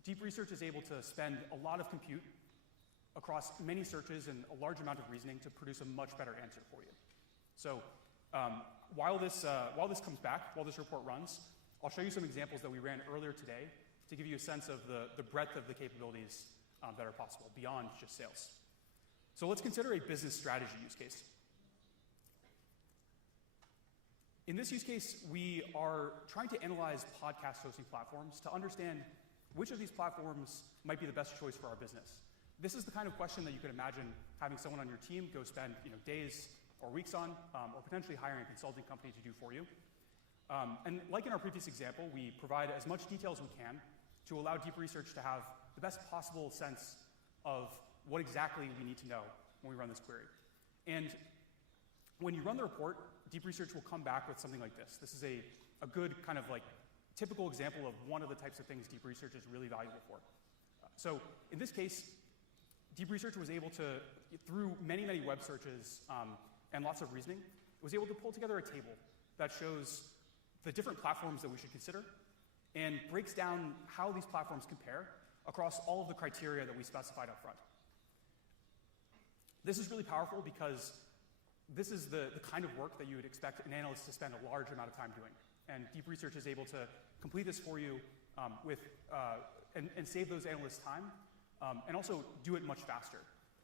deep research is able to spend a lot of compute across many searches and a large amount of reasoning to produce a much better answer for you. So while this comes back, while this report runs, I'll show you some examples that we ran earlier today to give you a sense of the breadth of the capabilities that are possible beyond just sales. So let's consider a business strategy use case. In this use case, we are trying to analyze podcast hosting platforms to understand which of these platforms might be the best choice for our business. This is the kind of question that you could imagine having someone on your team go spend days or weeks on, or potentially hiring a consulting company to do for you. And like in our previous example, we provide as much detail as we can to allow deep research to have the best possible sense of what exactly we need to know when we run this query. And when you run the report, deep research will come back with something like this. This is a good kind of like typical example of one of the types of things deep research is really valuable for. So in this case, deep research was able to, through many, many web searches and lots of reasoning, was able to pull together a table that shows the different platforms that we should consider and breaks down how these platforms compare across all of the criteria that we specified up front. This is really powerful because this is the kind of work that you would expect an analyst to spend a large amount of time doing. And deep research is able to complete this for you and save those analysts time, and also do it much faster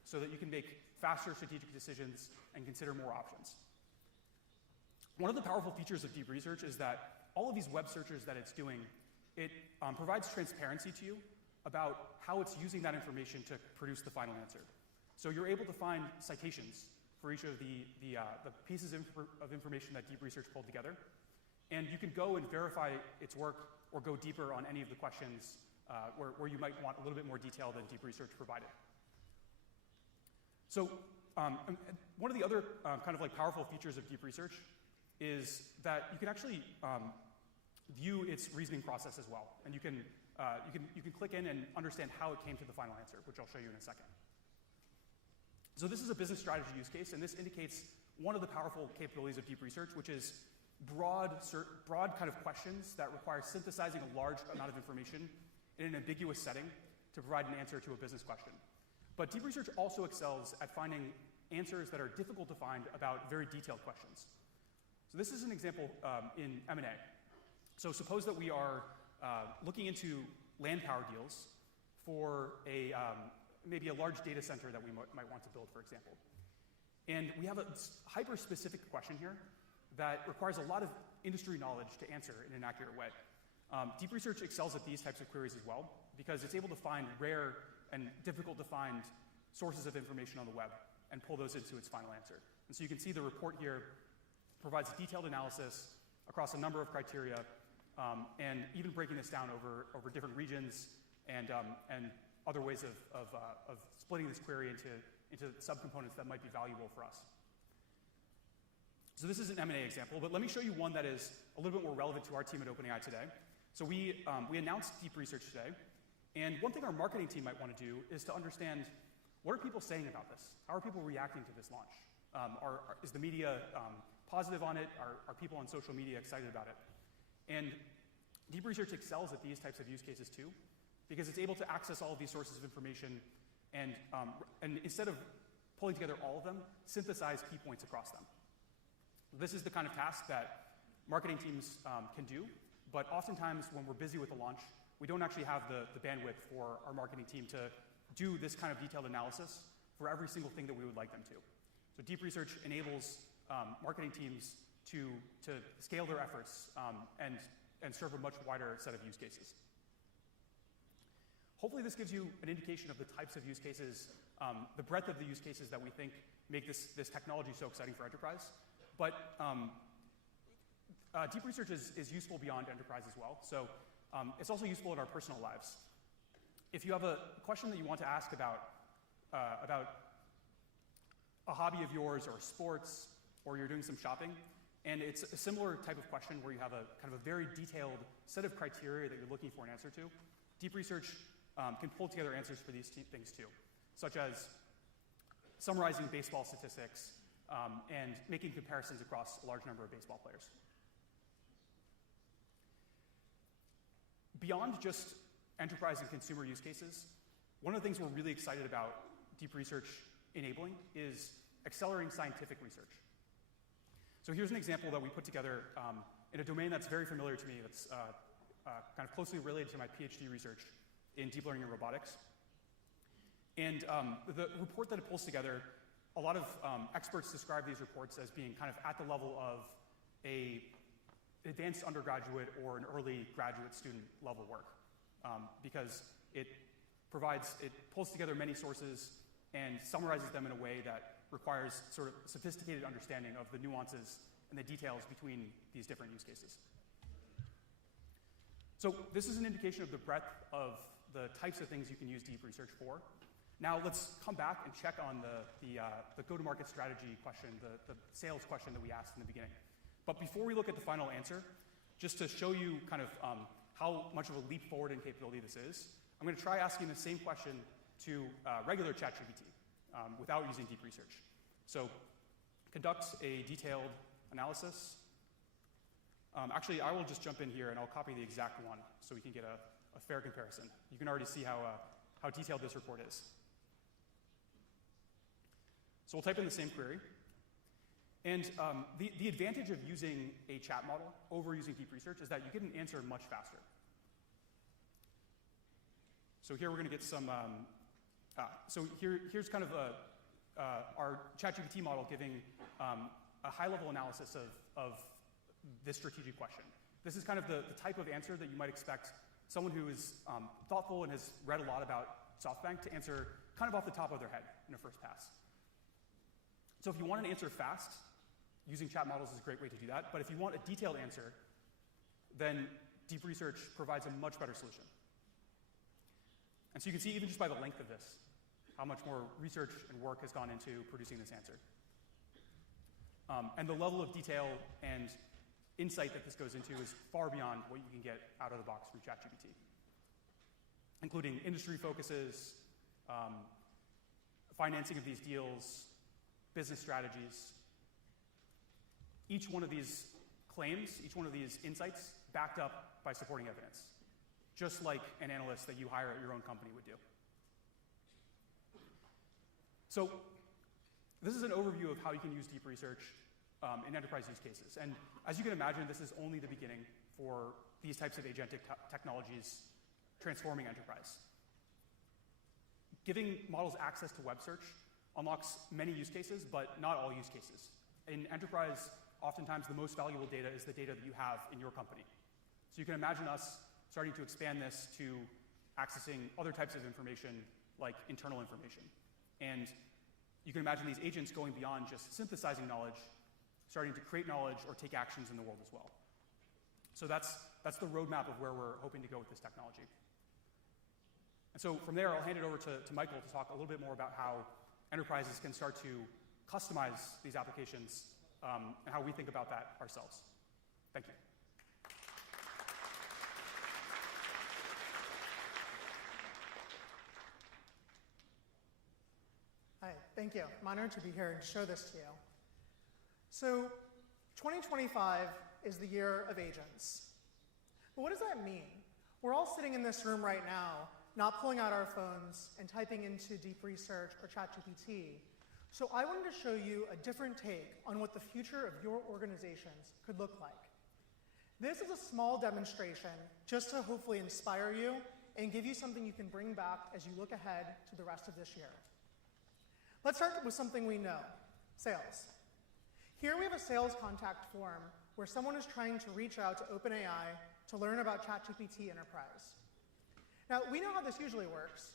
so that you can make faster strategic decisions and consider more options. One of the powerful features of deep research is that all of these web searches that it's doing, it provides transparency to you about how it's using that information to produce the final answer. So you're able to find citations for each of the pieces of information that deep research pulled together. And you can go and verify its work or go deeper on any of the questions where you might want a little bit more detail than deep research provided. So one of the other kind of like powerful features of deep research is that you can actually view its reasoning process as well. And you can click in and understand how it came to the final answer, which I'll show you in a second. So this is a business strategy use case, and this indicates one of the powerful capabilities of deep research, which is broad kind of questions that require synthesizing a large amount of information in an ambiguous setting to provide an answer to a business question. But deep research also excels at finding answers that are difficult to find about very detailed questions. So this is an example in M&A. So suppose that we are looking into land power deals for maybe a large data center that we might want to build, for example. And we have a hyper-specific question here that requires a lot of industry knowledge to answer in an accurate way. Deep research excels at these types of queries as well because it's able to find rare and difficult to find sources of information on the web and pull those into its final answer. And so you can see the report here provides detailed analysis across a number of criteria and even breaking this down over different regions and other ways of splitting this query into subcomponents that might be valuable for us. So this is an M&A example, but let me show you one that is a little bit more relevant to our team at OpenAI today. So we announced deep research today, and one thing our marketing team might want to do is to understand what are people saying about this? How are people reacting to this launch? Is the media positive on it? Are people on social media excited about it? And deep research excels at these types of use cases too, because it's able to access all of these sources of information and instead of pulling together all of them, synthesize key points across them. This is the kind of task that marketing teams can do, but oftentimes when we're busy with the launch, we don't actually have the bandwidth for our marketing team to do this kind of detailed analysis for every single thing that we would like them to. So deep research enables marketing teams to scale their efforts and serve a much wider set of use cases. Hopefully this gives you an indication of the types of use cases, the breadth of the use cases that we think make this technology so exciting for enterprise. But deep research is useful beyond enterprise as well. So it's also useful in our personal lives. If you have a question that you want to ask about a hobby of yours or sports, or you're doing some shopping, and it's a similar type of question where you have a kind of a very detailed set of criteria that you're looking for an answer to, deep research can pull together answers for these things too, such as summarizing baseball statistics and making comparisons across a large number of baseball players. Beyond just enterprise and consumer use cases, one of the things we're really excited about deep research enabling is accelerating scientific research. So here's an example that we put together in a domain that's very familiar to me, that's kind of closely related to my PhD research in deep learning and robotics. And the report that it pulls together, a lot of experts describe these reports as being kind of at the level of an advanced undergraduate or an early graduate student level work, because it pulls together many sources and summarizes them in a way that requires sort of sophisticated understanding of the nuances and the details between these different use cases. So this is an indication of the breadth of the types of things you can use deep research for. Now let's come back and check on the go-to-market strategy question, the sales question that we asked in the beginning. But before we look at the final answer, just to show you kind of how much of a leap forward in capability this is, I'm going to try asking the same question to regular ChatGPT without using deep research. So conduct a detailed analysis. Actually, I will just jump in here and I'll copy the exact one so we can get a fair comparison. You can already see how detailed this report is. So we'll type in the same query. And the advantage of using a chat model over using deep research is that you get an answer much faster. So here we're going to get some, here's kind of our ChatGPT model giving a high-level analysis of this strategic question. This is kind of the type of answer that you might expect someone who is thoughtful and has read a lot about SoftBank to answer kind of off the top of their head in a first pass. So if you want an answer fast, using chat models is a great way to do that. But if you want a detailed answer, then deep research provides a much better solution. And so you can see, even just by the length of this, how much more research and work has gone into producing this answer. And the level of detail and insight that this goes into is far beyond what you can get out of the box from ChatGPT, including industry focuses, financing of these deals, business strategies. Each one of these claims, each one of these insights, backed up by supporting evidence, just like an analyst that you hire at your own company would do. So this is an overview of how you can use deep research in enterprise use cases. And as you can imagine, this is only the beginning for these types of agentic technologies transforming enterprise. Giving models access to web search unlocks many use cases, but not all use cases. In enterprise, oftentimes the most valuable data is the data that you have in your company. So you can imagine us starting to expand this to accessing other types of information, like internal information. And you can imagine these agents going beyond just synthesizing knowledge, starting to create knowledge or take actions in the world as well. So that's the roadmap of where we're hoping to go with this technology. And so from there, I'll hand it over to Michael to talk a little bit more about how enterprises can start to customize these applications and how we think about that ourselves. Thank you. Hi, thank you. I'm honored to be here and show this to you. So 2025 is the year of agents. But what does that mean? We're all sitting in this room right now not pulling out our phones and typing into deep research or ChatGPT. So I wanted to show you a different take on what the future of your organizations could look like. This is a small demonstration just to hopefully inspire you and give you something you can bring back as you look ahead to the rest of this year. Let's start with something we know, sales. Here we have a sales contact form where someone is trying to reach out to OpenAI to learn about ChatGPT Enterprise. Now, we know how this usually works.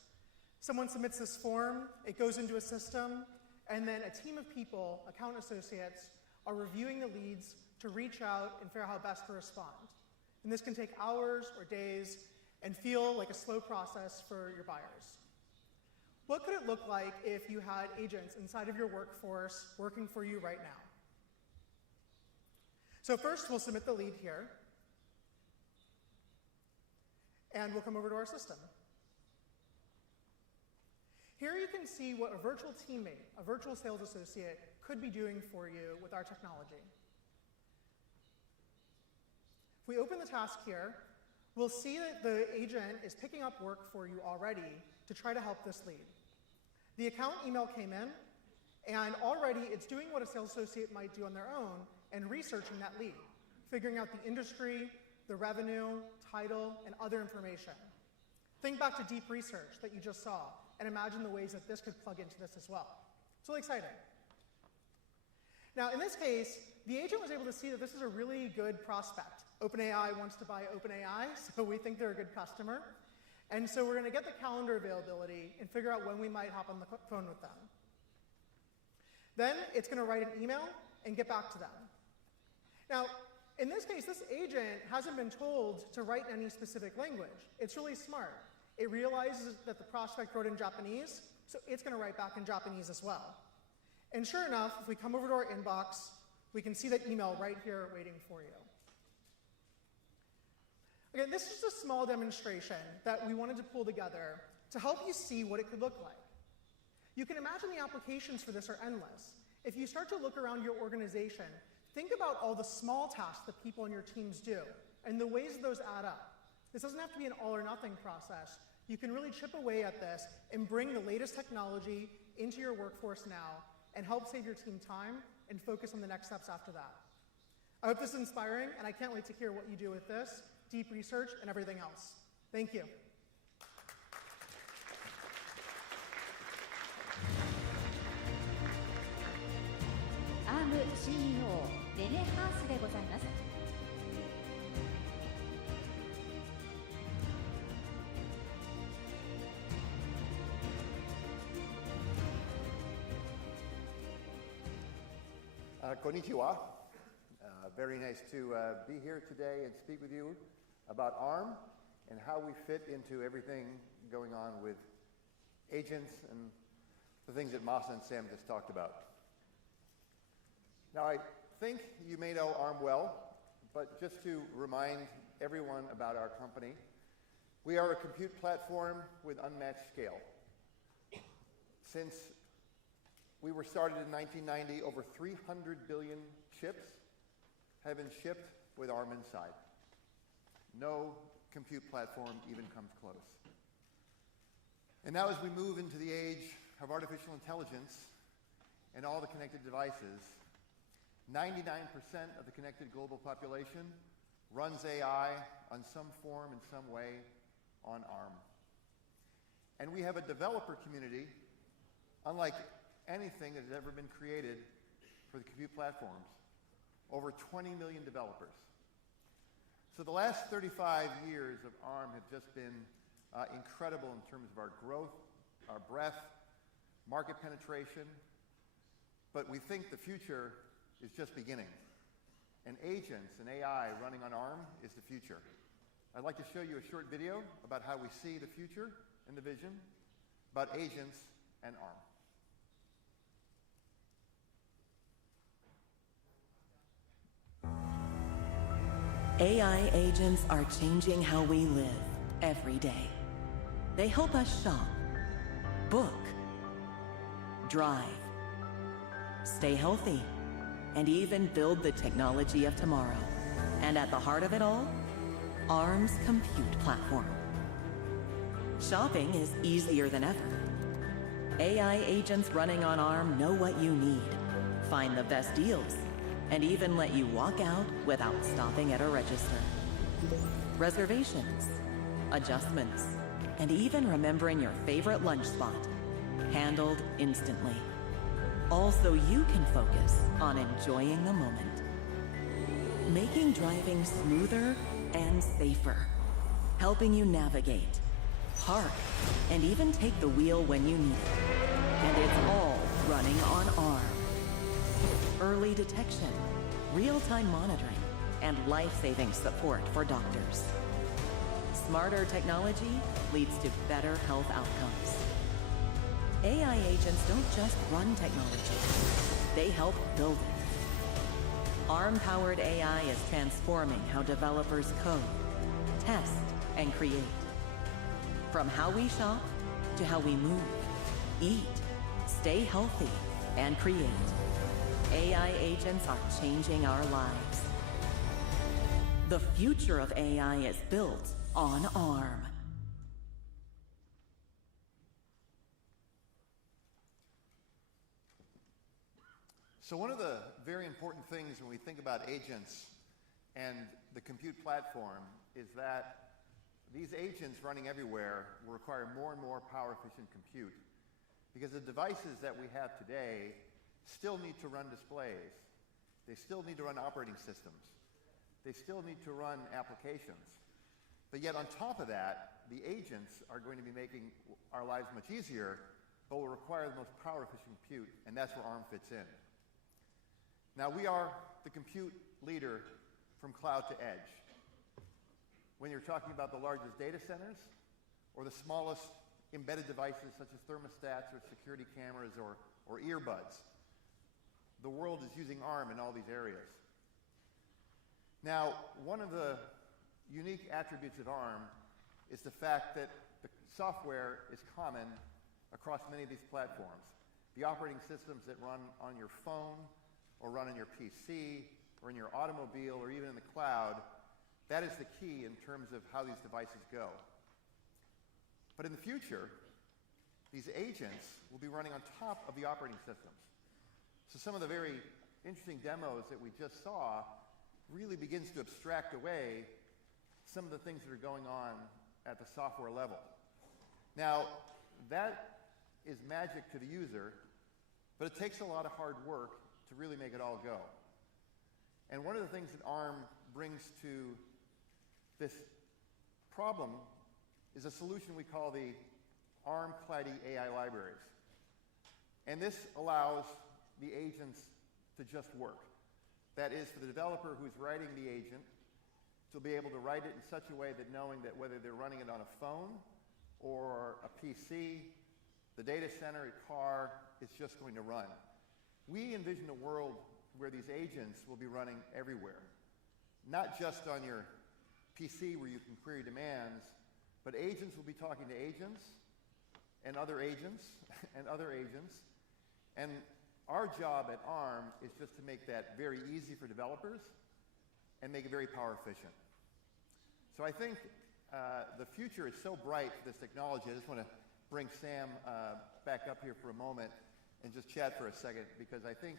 Someone submits this form, it goes into a system, and then a team of people, account associates, are reviewing the leads to reach out and figure out how best to respond. And this can take hours or days and feel like a slow process for your buyers. What could it look like if you had agents inside of your workforce working for you right now? So first, we'll submit the lead here, and we'll come over to our system. Here you can see what a virtual teammate, a virtual sales associate, could be doing for you with our technology. If we open the task here, we'll see that the agent is picking up work for you already to try to help this lead. The account email came in, and already it's doing what a sales associate might do on their own and researching that lead, figuring out the industry, the revenue, title, and other information. Think back to deep research that you just saw, and imagine the ways that this could plug into this as well. It's really exciting. Now, in this case, the agent was able to see that this is a really good prospect. OpenAI wants to buy OpenAI, so we think they're a good customer. And so we're going to get the calendar availability and figure out when we might hop on the phone with them. Then it's going to write an email and get back to them. Now, in this case, this agent hasn't been told to write in any specific language. It's really smart. It realizes that the prospect wrote in Japanese, so it's going to write back in Japanese as well. And sure enough, if we come over to our inbox, we can see that email right here waiting for you. Again, this is just a small demonstration that we wanted to pull together to help you see what it could look like. You can imagine the applications for this are endless. If you start to look around your organization, think about all the small tasks that people on your teams do and the ways those add up. This doesn't have to be an all or nothing process. You can really chip away at this and bring the latest technology into your workforce now and help save your team time and focus on the next steps after that. I hope this is inspiring, and I can't wait to hear what you do with this, deep research, and everything else. Thank you. ARM CEO レネ・ハースでございます。Konnichiwa. Very nice to be here today and speak with you about ARM and how we fit into everything going on with agents and the things that Masa and Sam just talked about. Now, I think you may know ARM well, but just to remind everyone about our company, we are a compute platform with unmatched scale. Since we were started in 1990, over 300 billion chips have been shipped with ARM inside. No compute platform even comes close. And now as we move into the age of artificial intelligence and all the connected devices, 99% of the connected global population runs AI on some form in some way on ARM. And we have a developer community unlike anything that has ever been created for the compute platforms. Over 20 million developers. So the last 35 years of ARM have just been incredible in terms of our growth, our breadth, market penetration, but we think the future is just beginning. And agents and AI running on ARM is the future. I'd like to show you a short video about how we see the future and the vision about agents and ARM. AI agents are changing how we live every day. They help us shop, book, drive, stay healthy, and even build the technology of tomorrow. And at the heart of it all, ARM's compute platform. Shopping is easier than ever. AI agents running on ARM know what you need, find the best deals, and even let you walk out without stopping at a register. Reservations, adjustments, and even remembering your favorite lunch spot, handled instantly. All so you can focus on enjoying the moment. Making driving smoother and safer, helping you navigate, park, and even take the wheel when you need it. And it's all running on ARM. Early detection, real-time monitoring, and life-saving support for doctors. Smarter technology leads to better health outcomes. AI agents don't just run technology, they help build it. ARM-powered AI is transforming how developers code, test, and create. From how we shop to how we move, eat, stay healthy, and create. AI agents are changing our lives. The future of AI is built on ARM. So one of the very important things when we think about agents and the compute platform is that these agents running everywhere will require more and more power-efficient compute because the devices that we have today still need to run displays. They still need to run operating systems. They still need to run applications. But yet on top of that, the agents are going to be making our lives much easier, but will require the most power-efficient compute, and that's where ARM fits in. Now, we are the compute leader from cloud to edge. When you're talking about the largest data centers or the smallest embedded devices such as thermostats or security cameras or earbuds, the world is using ARM in all these areas. Now, one of the unique attributes of ARM is the fact that the software is common across many of these platforms. The operating systems that run on your phone or run on your PC or in your automobile or even in the cloud, that is the key in terms of how these devices go. But in the future, these agents will be running on top of the operating systems. So some of the very interesting demos that we just saw really begins to abstract away some of the things that are going on at the software level. Now, that is magic to the user, but it takes a lot of hard work to really make it all go. And one of the things that ARM brings to this problem is a solution we call the ARM Claddy AI libraries. And this allows the agents to just work. That is, for the developer who's writing the agent to be able to write it in such a way that knowing that whether they're running it on a phone or a PC, the data center, a car, it's just going to run. We envision a world where these agents will be running everywhere, not just on your PC where you can query demands, but agents will be talking to agents and other agents and other agents. And our job at ARM is just to make that very easy for developers and make it very power efficient. So I think the future is so bright for this technology. I just want to bring Sam back up here for a moment and just chat for a second, because I think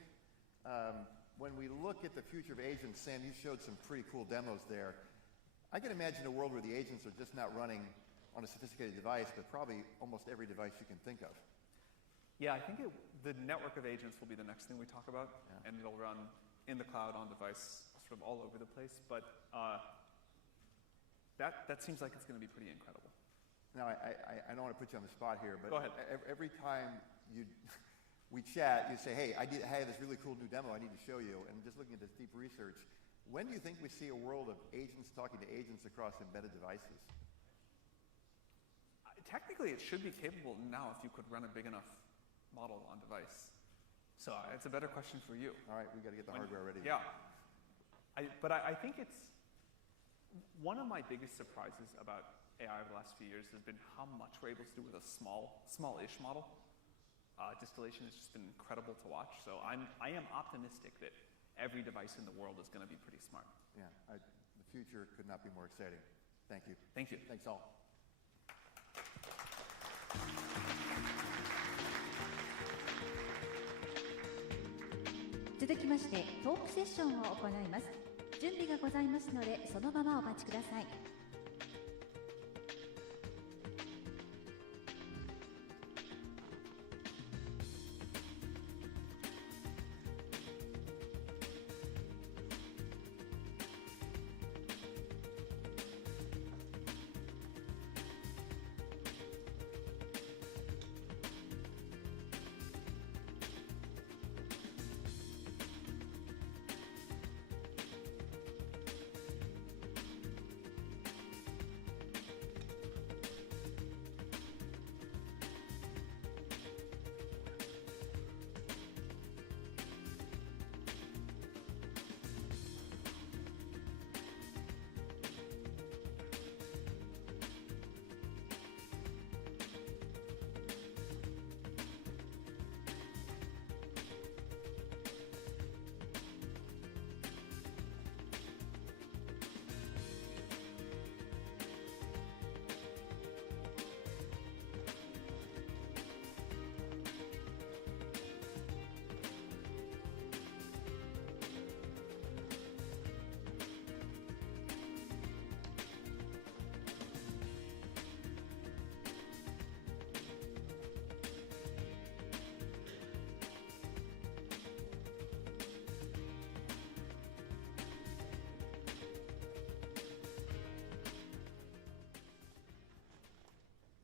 when we look at the future of agents, Sam, you showed some pretty cool demos there. I can imagine a world where the agents are just not running on a sophisticated device, but probably almost every device you can think of. Yeah, I think the network of agents will be the next thing we talk about, and it'll run in the cloud, on device, sort of all over the place. But that seems like it's going to be pretty incredible. Now, I don't want to put you on the spot here, but go ahead. Every time we chat, you say, hey, I have this really cool new demo I need to show you. And just looking at this deep research, when do you think we see a world of agents talking to agents across embedded devices? Technically, it should be capable now if you could run a big enough model on device. So it's a better question for you. All right, we've got to get the hardware ready. Yeah. But I think it's one of my biggest surprises about AI over the last few years has been how much we're able to do with a small-ish model. Distillation has just been incredible to watch. So I am optimistic that every device in the world is going to be pretty smart. Yeah, the future could not be more exciting. Thank you. Thank you. Thanks all. 続きましてトークセッションを行います。準備がございますのでそのままお待ちください。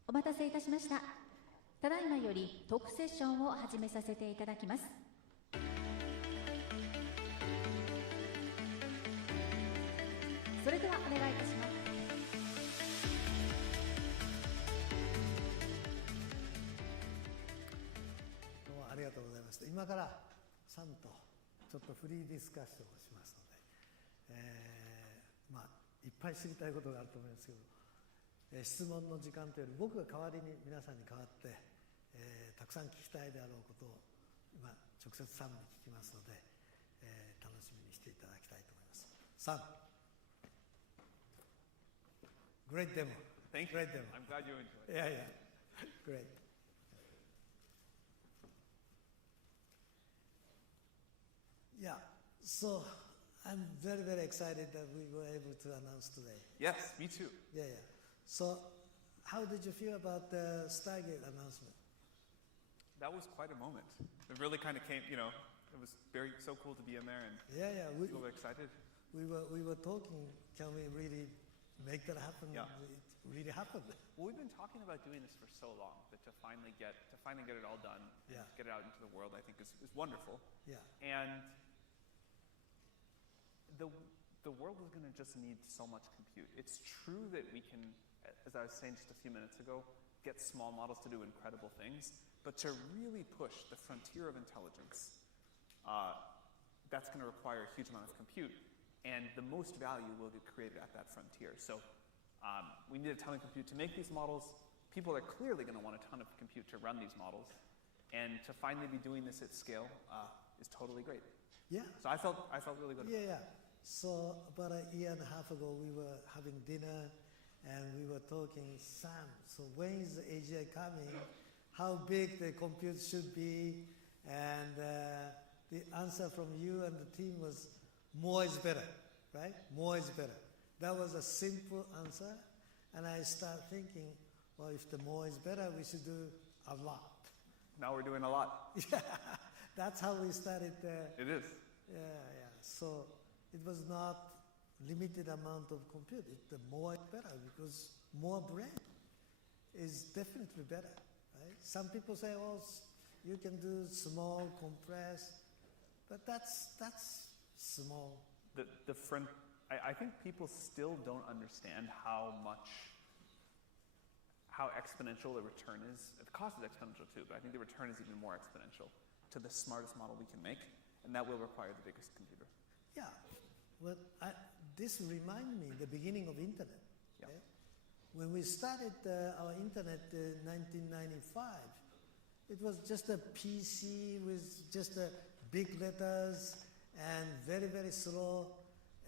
お待たせいたしました。ただいまよりトークセッションを始めさせていただきます。それではお願いいたします。どうもありがとうございました。今からサムとちょっとフリーディスカッションをしますので、いっぱい知りたいことがあると思いますけど、質問の時間というより僕が代わりに皆さんに代わって、たくさん聞きたいであろうことを今直接サムに聞きますので、楽しみにしていただきたいと思います。サム、Great demo. Thank you. Great demo. I'm glad you enjoyed it. Yeah. Great. Yeah. So I'm very, very excited that we were able to announce today. Yes, me too. Yeah. So how did you feel about the Stargate announcement? That was quite a moment. It really kind of came, it was so cool to be in there and Yeah. people were excited. We were talking, can we really make that happen? Yeah. It really happened. Well, we've been talking about doing this for so long that to finally get it all done, Yeah. get it out into the world, I think is wonderful. Yeah. And the world is going to just need so much compute. It's true that we can, as I was saying just a few minutes ago, get small models to do incredible things, but to really push the frontier of intelligence, that's going to require a huge amount of compute, and the most value will get created at that frontier. So we need a ton of compute to make these models. People are clearly going to want a ton of compute to run these models, and to finally be doing this at scale is totally great. Yeah. So I felt really good. Yeah. So about a year and a half ago, we were having dinner and we were talking, Sam, so when is the AGI coming? How big the compute should be? And the answer from you and the team was, more is better, right? More is better. That was a simple answer. And I started thinking, well, if the more is better, we should do a lot. Now we're doing a lot. Yeah, that's how we started. It is. Yeah. So it was not limited amount of compute. The more is better because more brain is definitely better, right? Some people say, oh, you can do small, compress, but that's small. I think people still don't understand how exponential the return is. The cost is exponential too, but I think the return is even more exponential to the smartest model we can make, and that will require the biggest computer. Yeah, well, this reminds me the beginning of internet. Yeah. Okay? When we started our internet in 1995, it was just a PC with just big letters and very, very slow,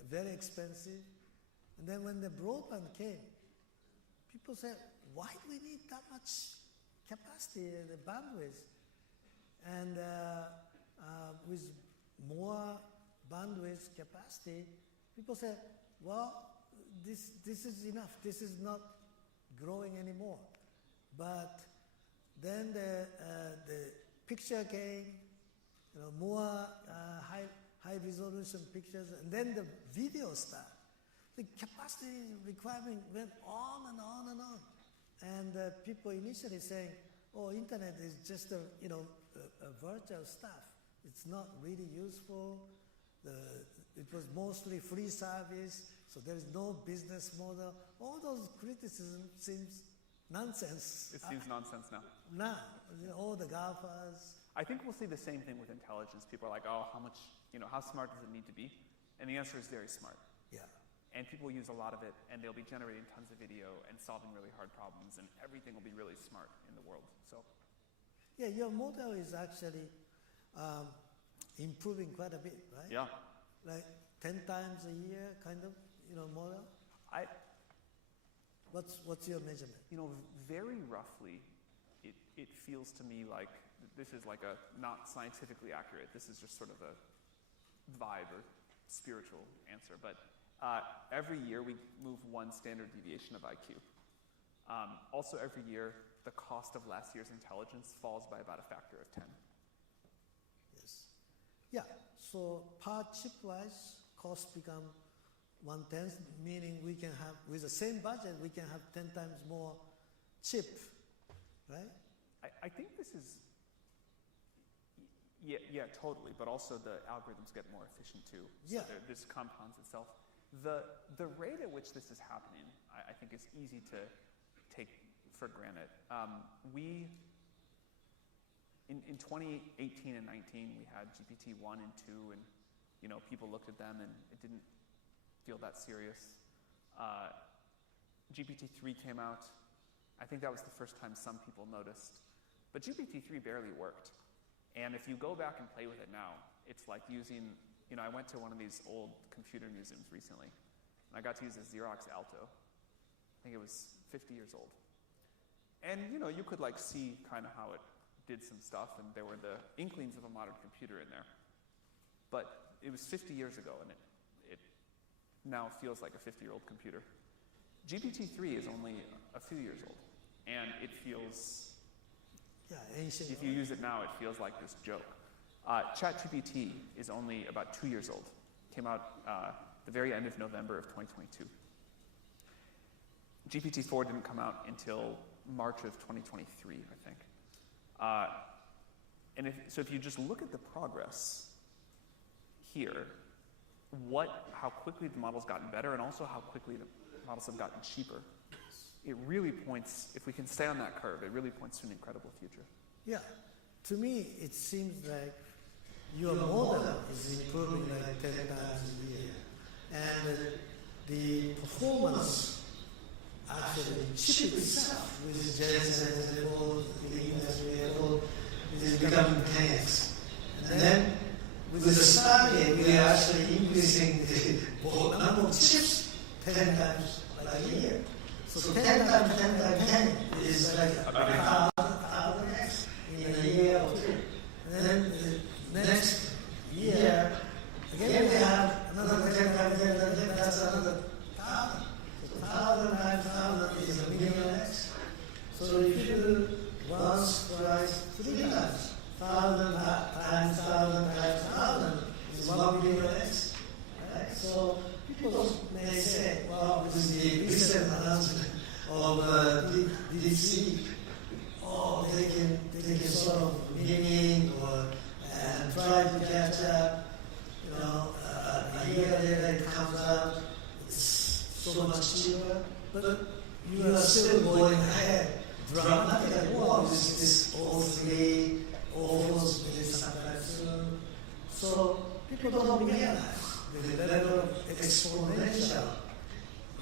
very expensive. And then when the broadband came, people said, why do we need that much capacity, the bandwidth? And with more bandwidth capacity, people say, well, this is enough. This is not growing anymore. But then the picture came, more high resolution pictures, and then the video started. The capacity requirement went on and on and on. And people initially saying, oh, internet is just a virtual stuff. It's not really useful. It was mostly free service, so there is no business model. All those criticism seems nonsense. It seems nonsense now. Now, all the GAFAs. I think we'll see the same thing with intelligence. People are like, oh, how smart does it need to be? And the answer is very smart. Yeah. And people use a lot of it, and they'll be generating tons of video and solving really hard problems, and everything will be really smart in the world. So, yeah, your model is actually improving quite a bit, right? yeah. Like 10 times a year, kind of, model. What's your measurement? Very roughly, it feels to me like this is like a not scientifically accurate. This is just sort of a vibe or spiritual answer, but. Every year we move one standard deviation of IQ. Also every year the cost of last year's intelligence falls by about a factor of 10. Yes. Yeah, so per chip wise, cost become 1/10, meaning we can have, with the same budget, we can have 10 times more chip, right? I think this is, yeah, totally, but also the algorithms get more efficient too. So yeah. This compounds itself. The rate at which this is happening, I think, is easy to take for granted. In 2018 and 19, we had GPT-1 and 2, and people looked at them and it didn't feel that serious. GPT-3 came out. I think that was the first time some people noticed. But GPT-3 barely worked. And if you go back and play with it now, it's like using, I went to one of these old computer museums recently, and I got to use a Xerox Alto. I think it was 50 years old. And, you could see kind of how it did some stuff, and there were the inklings of a modern computer in there. But it was 50 years ago, and it now feels like a 50-year-old computer. GPT-3 is only a few years old, and it feels, ancient. If you use it now, it feels like this joke. ChatGPT is only about 2 years old. Came out the very end of November of 2022. GPT-4 didn't come out until March of 2023, I think. So if you just look at the progress here, how quickly the model's gotten better, and also how quickly the models have gotten cheaper, it really points, if we can stay on that curve, it really points to an incredible future. Yeah. To me, it seems like your model is improving like 10 times a year. And the performance, actually, the chip itself, with Jensen and the industry is becoming 10x. And then, with the Stargate, we are actually increasing the number of chips 10 times like a year. So 10 times 10 times 10 is like 1,000x in a year or two. And then the next year, again we have another 10 times 10 times 10, that's another 1,000. So 1,000 times 1,000 is a million x. So if you do once, twice, 3 times, 1,000 times 1,000 times 1,000 is 1 million x. Right? So people may say, well, this is the recent announcement of DeepSeek. Oh, they can sort of mimic and try to catch up. A year later it comes out, it's so much cheaper, but you are still going ahead dramatically. Wow, this O3, O4 is sometime soon. So people don't realize the level of exponential.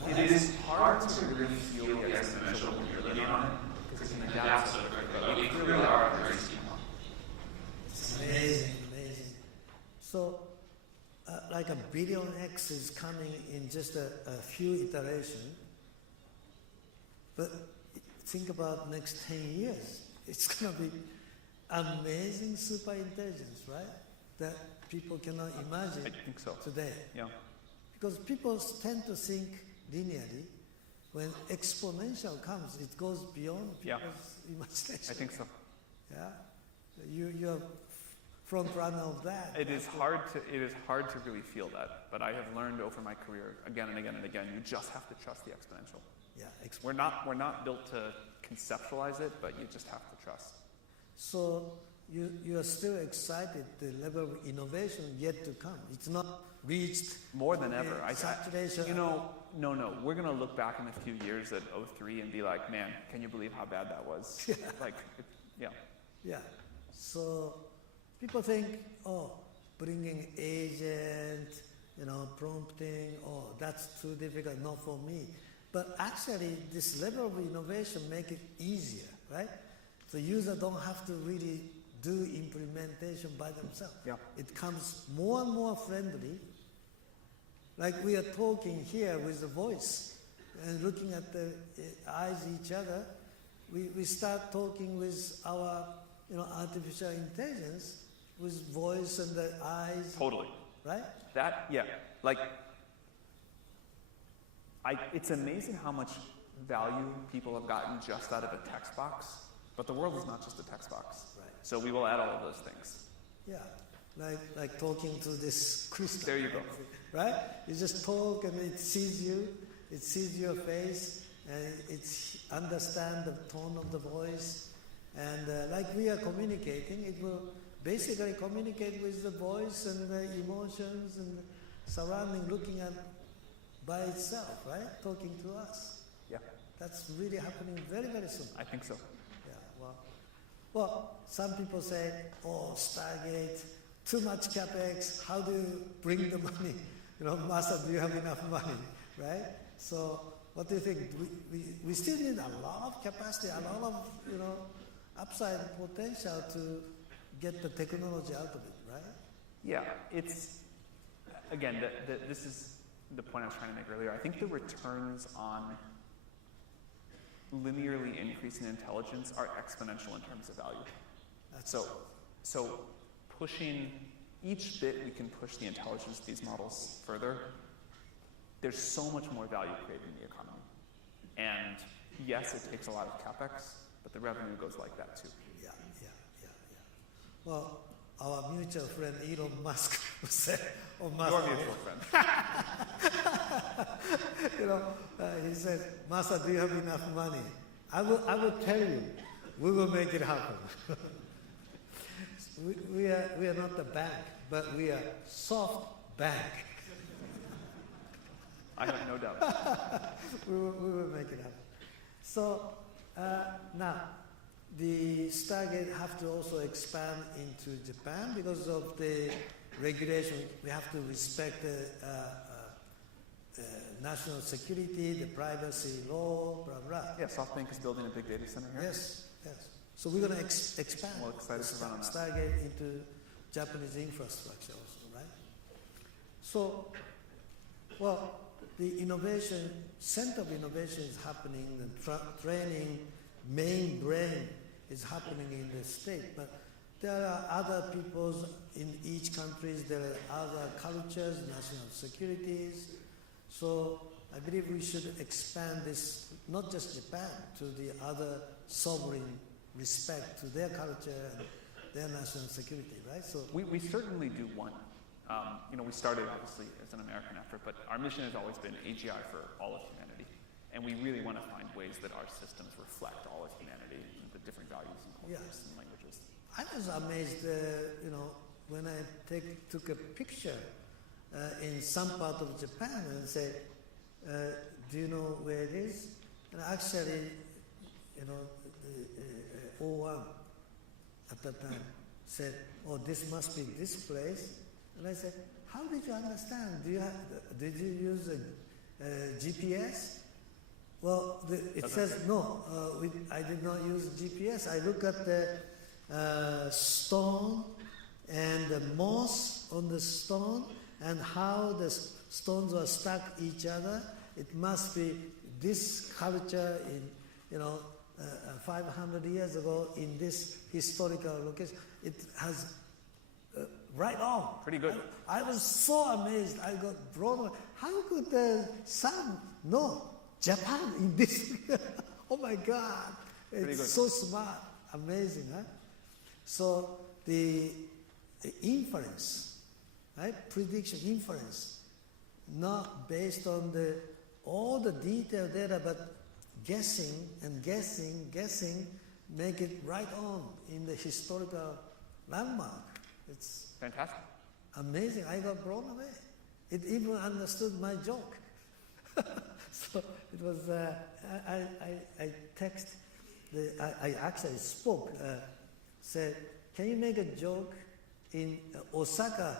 It is hard to really feel the exponential when you're living on it, because in the depths of it, we really are at the very steep one. It's amazing, amazing. So, like a billion X is coming in just a few iterations. But think about next 10 years. It's going to be amazing super intelligence, right? That people cannot imagine I think so. today. Yeah. Because people tend to think linearly. When exponential comes, it goes beyond Yeah. people's imagination. I think so. Yeah, you're front runner of that. It is hard to really feel that, but I have learned over my career again and again and again. You just have to trust the exponential. Yeah, We're not built to conceptualize it, but you just have to trust. So you are still excited the level of innovation yet to come. It's not reached More than ever. saturation. No. We're going to look back in a few years at 03 and be like, man, can you believe how bad that was? Yeah. Yeah. So people think, bringing agent, prompting, that's too difficult, not for me. But actually, this level of innovation make it easier, right? So users don't have to really do implementation by themselves. Yeah. It comes more and more friendly. Like we are talking here with the voice and looking at the eyes each other. We start talking with our artificial intelligence with voice and the eyes. Totally. Right? It's amazing how much value people have gotten just out of a text box, but the world is not just a text box. Right. So we will add all of those things. Yeah. Like talking to this crystal. There you go. Right? You just talk and it sees you, it sees your face, and it understands the tone of the voice. And like we are communicating, it will basically communicate with the voice and the emotions and the surrounding, looking at by itself, right? Talking to us. Yeah. That's really happening very, very soon. I think so. Yeah, well, some people say, Stargate, too much capex, how do you bring the money? Masa, do you have enough money, right? So what do you think? We still need a lot of capacity, a lot of, upside potential to get the technology out of it, right? Yeah, it's, again, this is the point I was trying to make earlier. I think the returns on linearly increasing intelligence are exponential in terms of value. So pushing each bit we can push the intelligence of these models further, there's so much more value created in the economy. And yes, it takes a lot of capex, but the revenue goes like that too. Yeah. Well, our mutual friend Elon Musk said, Your mutual friend. he said, Masa, do you have enough money? I will tell you, we will make it happen. we are not the bank, but we are SoftBank. I have no doubt. we will make it happen. So now, the Stargate have to also expand into Japan because of the regulation. We have to respect the national security, the privacy law, blah, blah. Yeah, SoftBank is building a big data center here. Yes. So we're going to expand Well, excited to run on that. Stargate into Japanese infrastructure also, right? So, well, the innovation, center of innovation is happening, the training, main brain is happening in the state, but there are other peoples in each country, there are other cultures, national securities. So I believe we should expand this, not just Japan, to the other sovereign respect to their culture and their national security, right? So we certainly do want, we started obviously as an American effort, but our mission has always been AGI for all of humanity. And we really want to find ways that our systems reflect all of humanity and the different values and cultures and languages. I was amazed, when I took a picture in some part of Japan and said, do you know where it is? And actually, the O1 at that time said, this must be this place. And I said, how did you understand? Did you use a GPS? Well, it says no. I did not use GPS. I look at the stone and the moss on the stone and how the stones are stuck each other. It must be this culture in 500 years ago in this historical location. It has right on. Pretty good. I was so amazed. I got blown away. How could Sam know Japan in this? Oh my God. It's so smart. Amazing, huh? So the inference, right? Prediction inference, not based on all the detailed data, but guessing and guessing, make it right on in the historical landmark. It's Fantastic. amazing. I got blown away. It even understood my joke. So it was, I I actually spoke, said, can you make a joke in Osaka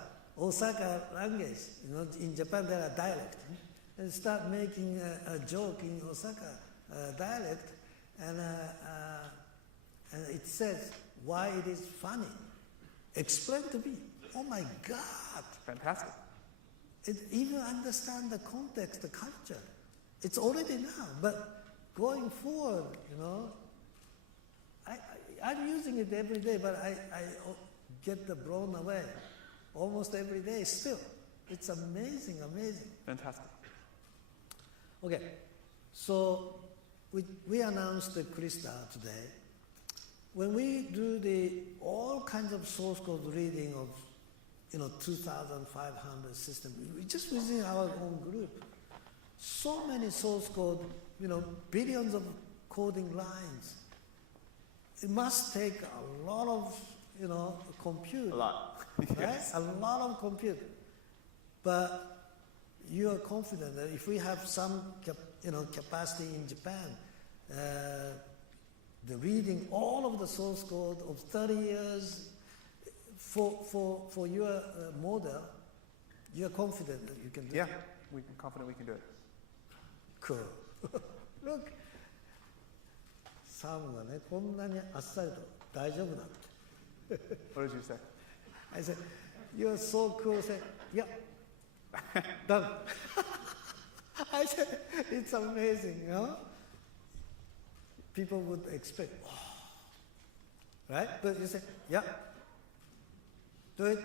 language? You know, in Japan there are dialect. And start making a joke in Osaka dialect, and it says why it is funny. Explain to me. Oh my God! Fantastic. It even understand the context, the culture. It's already now, but going forward, you know, I'm using it every day, but I get blown away almost every day still. It's amazing. Fantastic. Okay, so we announced the Krista today. When we do all kinds of source code reading of 2,500 systems, just within our own group, so many source code, billions of coding lines. It must take a lot of, compute. A lot. Right? Yes. A lot of compute. But you are confident that if we have some, capacity in Japan, the reading all of the source code of 30 years for your model, you are confident that you can do it. Yeah, we're confident we can do it. Cool. Look, サムがね、こんなにあっさりと大丈夫だって。What did you say? I said, you're so cool. I said, yeah, done. I said, it's amazing, People would expect, right? But you say, yeah, do it.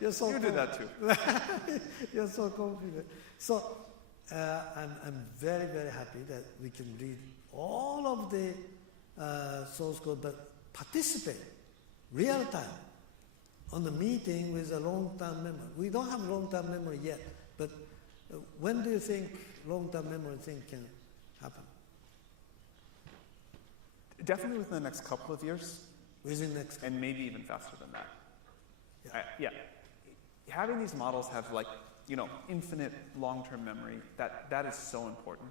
You're so You did that too. You're so confident. So I'm very, very happy that we can read all of the source code, but participate real time on the meeting with a long-term memory. We don't have long-term memory yet, but when do you think long-term memory thing can happen? Definitely within the next couple of years. Within the next couple. And maybe even faster than that. Yeah. Having these models have infinite long-term memory, that is so important.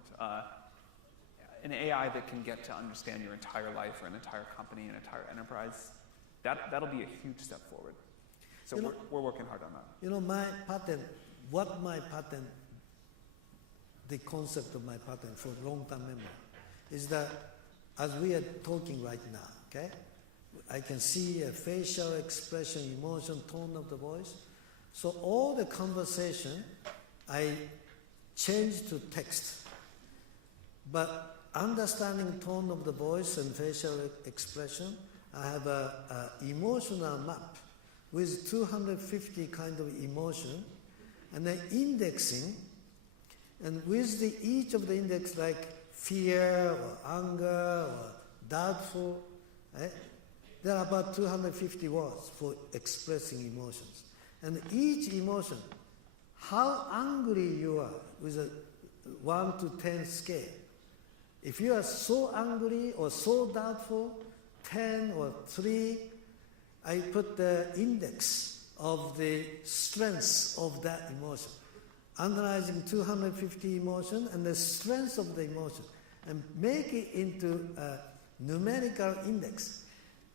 An AI that can get to understand your entire life or an entire company, an entire enterprise, that'll be a huge step forward. So we're working hard on that. My patent, the concept of my patent for long-term memory is that as we are talking right now, okay, I can see a facial expression, emotion, tone of the voice. So all the conversation, I change to text. But understanding tone of the voice and facial expression, I have a emotional map with 250 kind of emotion, and then indexing, and with each of the index like fear or anger or doubtful, right? There are about 250 words for expressing emotions. And each emotion, how angry you are with a 1 to 10 scale. If you are so angry or so doubtful, 10 or 3, I put the index of the strengths of that emotion, analyzing 250 emotion and the strengths of the emotion, and make it into a numerical index.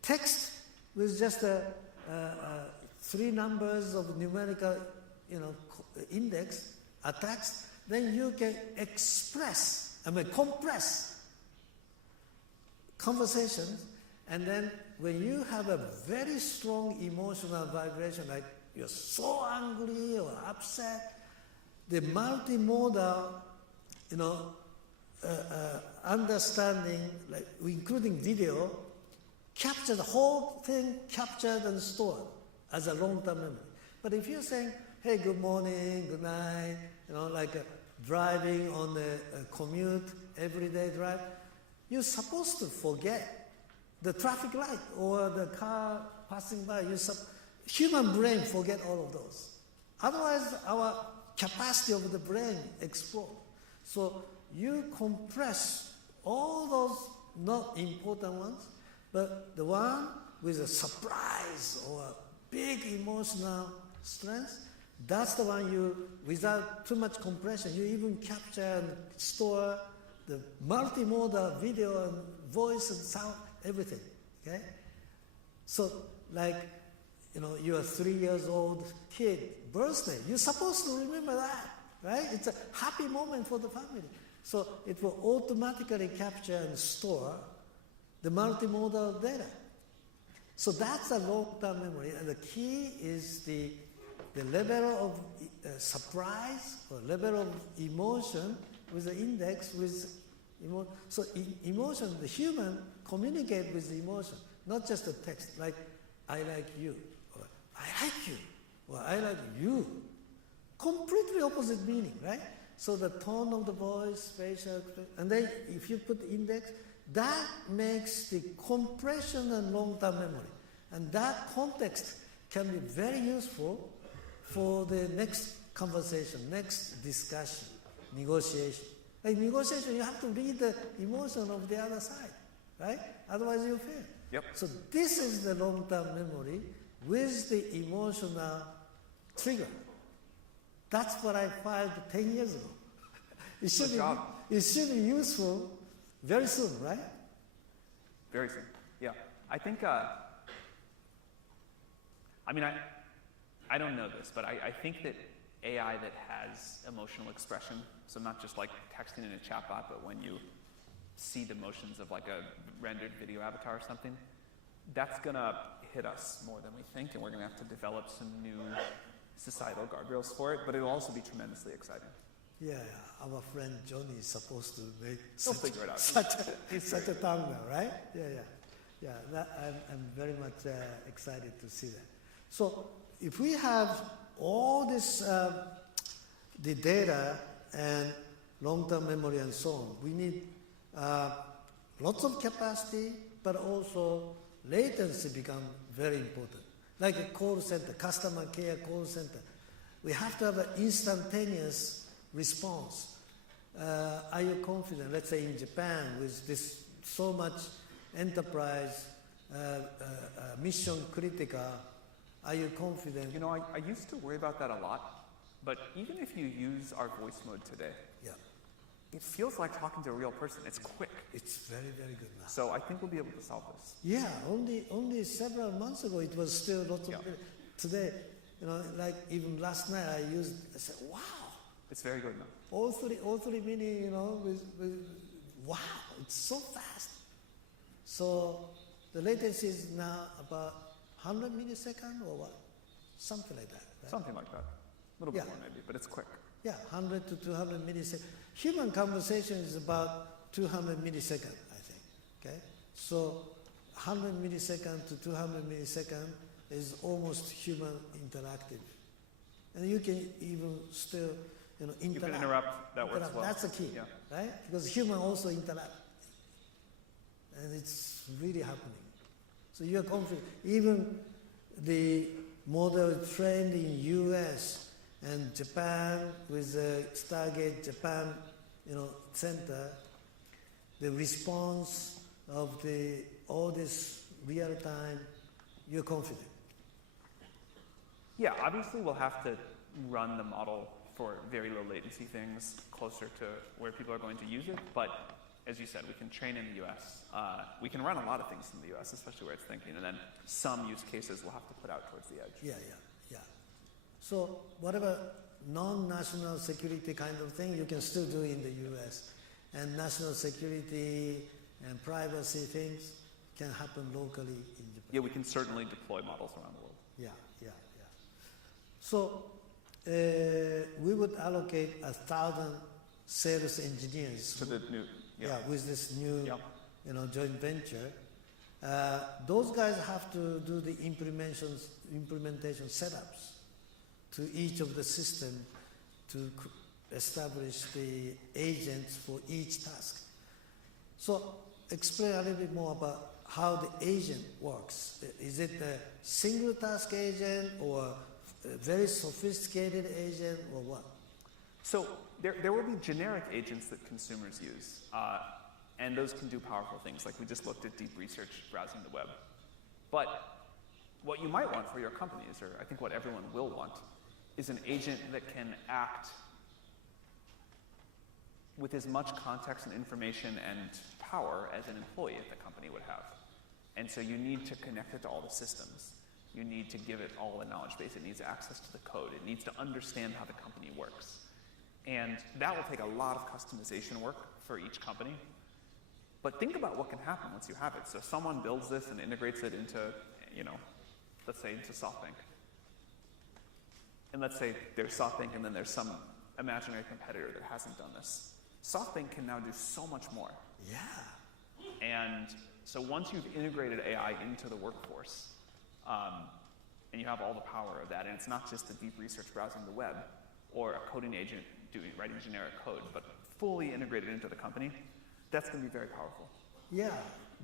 Text with just 3 numbers of numerical, index attached, then you can compress conversations, and then when you have a very strong emotional vibration, like you're so angry or upset, the multimodal, understanding, like including video, capture the whole thing, captured and stored as a long-term memory. But if you're saying, hey, good morning, good night, like driving on a commute, everyday drive, you're supposed to forget the traffic light or the car passing by. Human brain forget all of those. Otherwise, our capacity of the brain explodes. So you compress all those not important ones, but the one with a surprise or a big emotional strength, that's the one you, without too much compression, you even capture and store the multimodal video and voice and sound, everything, okay? So like, your 3 years old kid birthday, you're supposed to remember that, right? It's a happy moment for the family. So it will automatically capture and store the multimodal data. So that's a long-term memory, and the key is the level of surprise or level of emotion with the index with emotion. So emotion, the human communicate with the emotion, not just the text, like I like you, or I like you, or I like you. Completely opposite meaning, right? So the tone of the voice, facial expression, and then if you put index, that makes the compression and long-term memory. And that context can be very useful for the next conversation, next discussion, negotiation. Like negotiation, you have to read the emotion of the other side, right? Otherwise you fail. Yep. So this is the long-term memory with the emotional trigger. That's what I filed 10 years ago. It should be useful very soon, right? Very soon. Yeah. I think, I don't know this, but I think that AI that has emotional expression, so not just like texting in a chatbot, but when you see the motions of like a rendered video avatar or something, that's gonna hit us more than we think, and we're gonna have to develop some new societal guardrails for it, but it'll also be tremendously exciting. Yeah, our friend Johnny is supposed to make figure it out. such a thumbnail, right? Yeah. I'm very much excited to see that. So if we have all this, the data and long-term memory and so on, we need lots of capacity, but also latency become very important. Like a call center, customer care call center. We have to have an instantaneous response. Are you confident, let's say in Japan, with this so much enterprise, mission critical, are you confident? I used to worry about that a lot, but even if you use our voice mode today, it feels like talking to a real person. It's quick. It's very, very good now. So I think we'll be able to solve this. Yeah, only several months ago it was still lots of today, like even last night I said, wow. It's very good now. All three minutes, with wow, it's so fast. So the latency is now about 100 milliseconds or what? Something like that. Right? Something like that. A little bit more maybe, but it's quick. Yeah, 100 to 200 milliseconds. Human conversation is about 200 milliseconds, I think. Okay? So 100 milliseconds to 200 milliseconds is almost human interactive. And you can even still, interact. You can interrupt, that works well. That's the key, right? Because human also interact. And it's really happening. So you're confident. Even the model trained in US and Japan with the Stargate Japan, center, the response of all this real time, you're confident. Yeah, obviously we'll have to run the model for very low latency things closer to where people are going to use it, but as you said, we can train in the US. We can run a lot of things in the US, especially where it's thinking, and then some use cases we'll have to put out towards the edge. Yeah. So whatever non-national security kind of thing you can still do in the US, and national security and privacy things can happen locally in Japan. Yeah, we can certainly deploy models around the world. Yeah. So we would allocate 1,000 sales engineers to the new, with this new joint venture, those guys have to do the implementation setups to each of the system to establish the agents for each task. So explain a little bit more about how the agent works. Is it a single task agent or a very sophisticated agent or what? So there will be generic agents that consumers use, and those can do powerful things, like we just looked at deep research browsing the web. But what you might want for your companies, or I think what everyone will want, is an agent that can act with as much context and information and power as an employee at the company would have. And so you need to connect it to all the systems. You need to give it all the knowledge base. It needs access to the code. It needs to understand how the company works. And that will take a lot of customization work for each company. But think about what can happen once you have it. So someone builds this and integrates it into, let's say into SoftBank. And let's say there's SoftBank and then there's some imaginary competitor that hasn't done this. SoftBank can now do so much more. Yeah. And so once you've integrated AI into the workforce, and you have all the power of that, and it's not just the deep research browsing the web or a coding agent writing generic code, but fully integrated into the company, that's going to be very powerful. Yeah,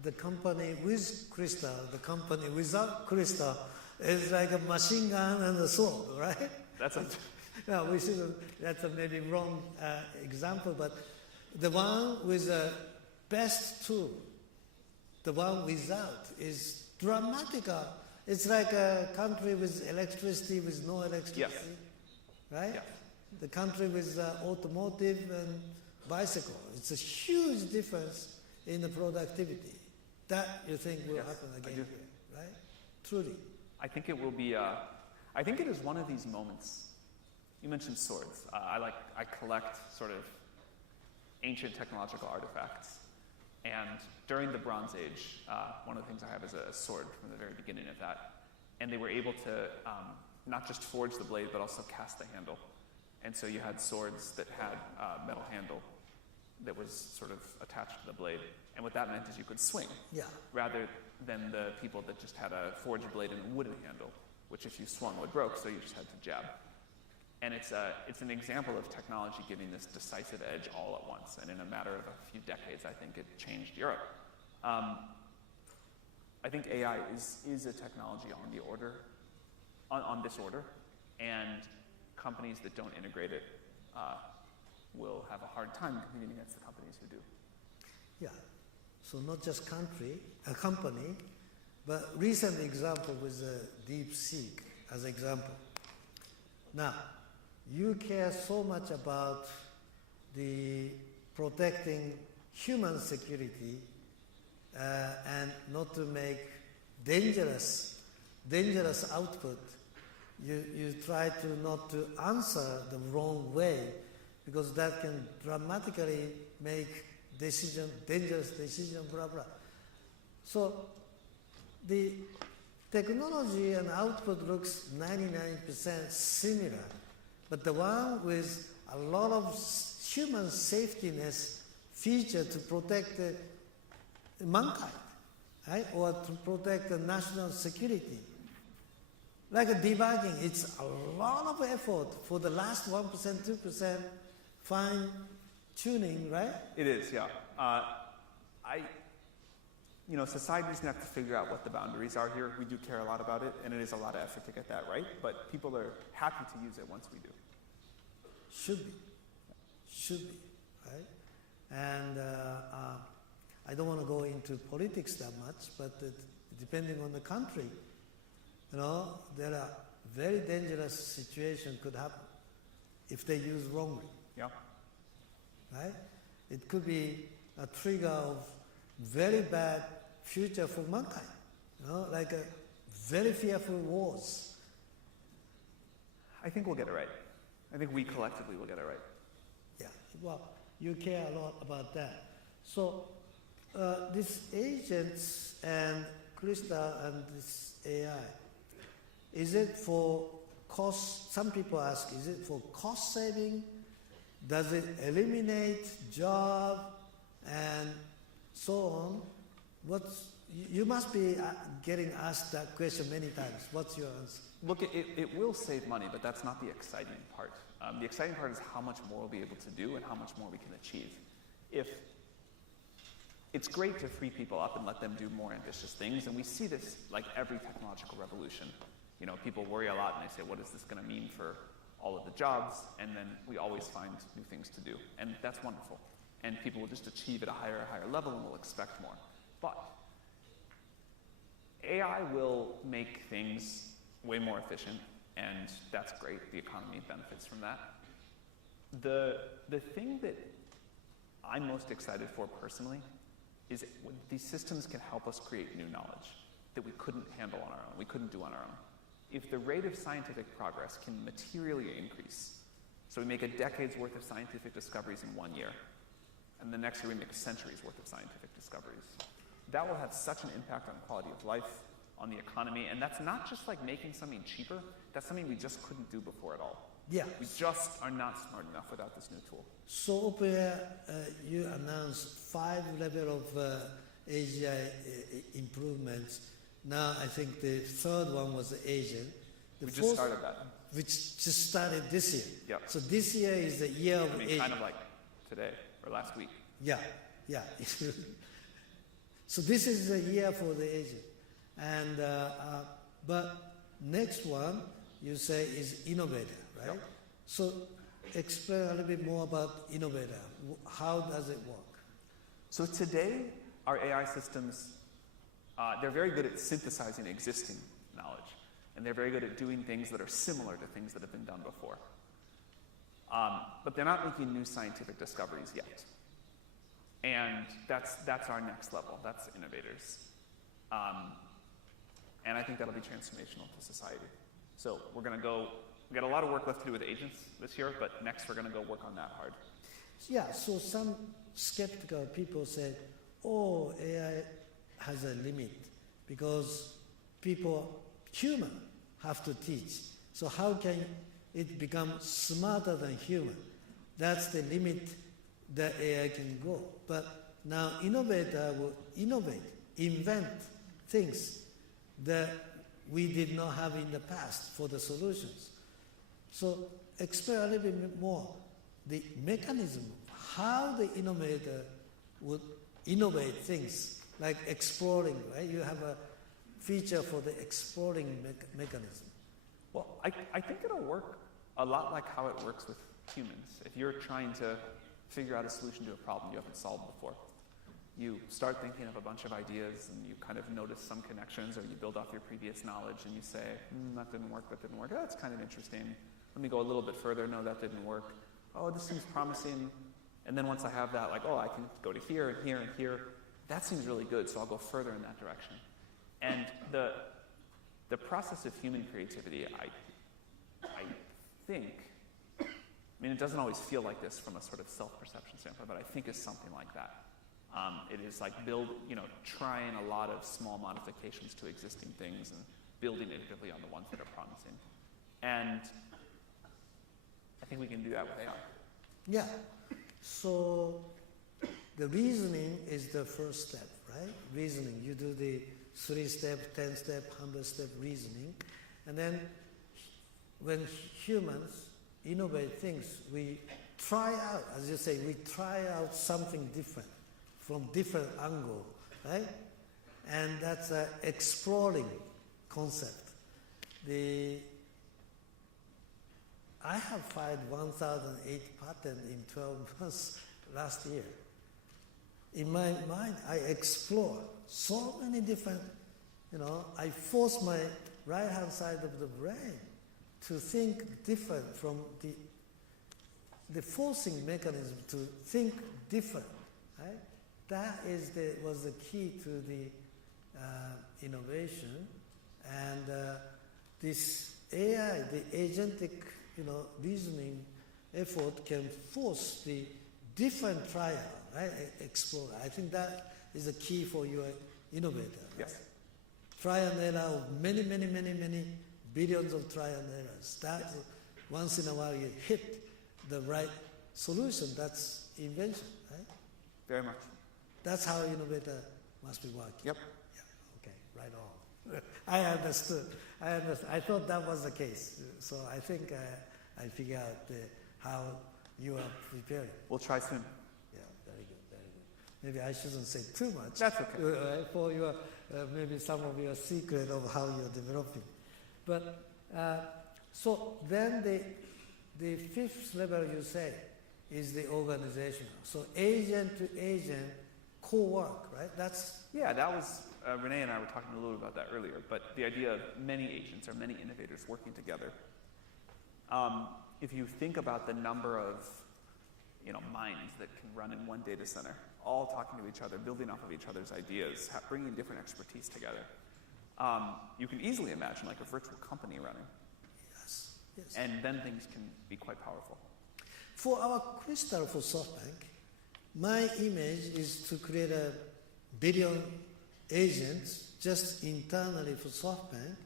the company with Crystal, the company without Crystal is like a machine gun and a sword, right? That's a... No, we shouldn't, that's a maybe wrong example, but the one with the best tool, the one without is dramatic. It's like a country with electricity with no electricity, yes. Right? Yes. The country with automotive and bicycle. It's a huge difference in the productivity. That you think will happen again here, right? Truly. I think it will be, I think it is one of these moments. You mentioned swords. I collect sort of ancient technological artifacts. And during the Bronze Age, one of the things I have is a sword from the very beginning of that. And they were able to not just forge the blade, but also cast the handle. And so you had swords that had a metal handle that was sort of attached to the blade. And what that meant is you could swing, rather than the people that just had a forged blade and a wooden handle, which if you swung would broke, so you just had to jab. And it's an example of technology giving this decisive edge all at once. And in a matter of a few decades, I think it changed Europe. I think AI is a technology on the order, on this order, and companies that don't integrate it will have a hard time competing against the companies who do. Yeah. So not just a company, but recent example was DeepSeek as example. Now, you care so much about the protecting human security and not to make dangerous output. You try to not to answer the wrong way, because that can dramatically make dangerous decision, blah, blah. So the technology and output looks 99% similar, but the one with a lot of human safetyness feature to protect mankind, right? Or to protect the national security. Like a debugging, it's a lot of effort for the last 1%, 2% fine tuning, right? It is, yeah. Society's gonna have to figure out what the boundaries are here. We do care a lot about it, and it is a lot of effort to get that right, but people are happy to use it once we do. Should be, right? And I don't want to go into politics that much, but depending on the country, there are very dangerous situations could happen if they use wrongly. Yeah. Right? It could be a trigger of very bad future for mankind. Like a very fearful wars. I think we'll get it right. I think we collectively will get it right. Yeah. Well, you care a lot about that. So these agents and Crystal and this AI, is it for cost? Some people ask, is it for cost saving? Does it eliminate job and so on? What's you must be getting asked that question many times. What's your answer? Look, it will save money, but that's not the exciting part. The exciting part is how much more we'll be able to do and how much more we can achieve. It's great to free people up and let them do more ambitious things, and we see this like every technological revolution. You know, people worry a lot and they say, what is this going to mean for all of the jobs? And then we always find new things to do, and that's wonderful. And people will just achieve at a higher level and will expect more. But AI will make things way more efficient, and that's great. The economy benefits from that. The thing that I'm most excited for personally is these systems can help us create new knowledge that we couldn't handle on our own, we couldn't do on our own. If the rate of scientific progress can materially increase, so we make a decade's worth of scientific discoveries in 1 year, and the next year we make a century's worth of scientific discoveries, that will have such an impact on quality of life, on the economy, and that's not just like making something cheaper, that's something we just couldn't do before at all. Yeah. We just are not smart enough without this new tool. So OpenAI, you announced 5 levels of AGI improvements. Now I think the third one was the agent. We just started that. Which just started this year. Yeah. So this year is the year of agent. Kind of like today or last week. Yeah. So this is the year for the agent. And but next one you say is innovator, right? Yep. So explain a little bit more about innovator. How does it work? So today, our AI systems, they're very good at synthesizing existing knowledge, and they're very good at doing things that are similar to things that have been done before. But they're not making new scientific discoveries yet. And that's our next level. That's innovators. And I think that'll be transformational to society. So we're going to go, we got a lot of work left to do with agents this year, but next we're going to go work on that hard. Yeah, so some skeptical people said, oh, AI has a limit because human have to teach. So how can it become smarter than human? That's the limit that AI can go. But now innovator will invent things that we did not have in the past for the solutions. So explain a little bit more the mechanism, how the innovator would innovate things like exploring, right? You have a feature for the exploring mechanism. Well, I think it'll work a lot like how it works with humans. If you're trying to figure out a solution to a problem you haven't solved before, you start thinking of a bunch of ideas and you kind of notice some connections, or you build off your previous knowledge and you say, that didn't work. Oh, that's kind of interesting. Let me go a little bit further. No, that didn't work. Oh, this seems promising. And then once I have that, like, oh, I can go to here and here and here. That seems really good, so I'll go further in that direction. And the process of human creativity, I think, I mean, it doesn't always feel like this from a sort of self-perception standpoint, but I think is something like that. It is like trying a lot of small modifications to existing things and building iteratively on the ones that are promising. And I think we can do that with AI. Yeah. So the reasoning is the first step, right? Reasoning. You do the 3-step, 10-step, 100-step reasoning. And then when humans innovate things, we try out, as you say, we try out something different from different angle, right? And that's an exploring concept. I have filed 1,008 patents in 12 months last year. In my mind, I explore so many different, I force my right-hand side of the brain to think different from the forcing mechanism to think different, right? That was the key to the innovation. And this AI, the agentic reasoning effort can force the different trial, right? Explore. I think that is the key for your innovator. Right? Yes. Trial and error of many billions of trial and errors. That yes. Once in a while you hit the right solution. That's invention, right? Very much. That's how innovator must be working. Yep. Yeah. I understood. I thought that was the case. So I think I figured out how you are preparing. We'll try soon. Yeah, very good, very good. Maybe I shouldn't say too much. That's okay. For your, maybe some of your secret of how you're developing. But, so then the fifth level you say is the organizational. So agent to agent co-work, right? Yeah, that was, Rene and I were talking a little about that earlier, but the idea of many agents or many innovators working together. If you think about the number of minds that can run in one data center, all talking to each other, building off of each other's ideas, bringing different expertise together, you can easily imagine like a virtual company running. Yes, yes. And then things can be quite powerful. For our Crystal for SoftBank, my image is to create a billion agents just internally for SoftBank,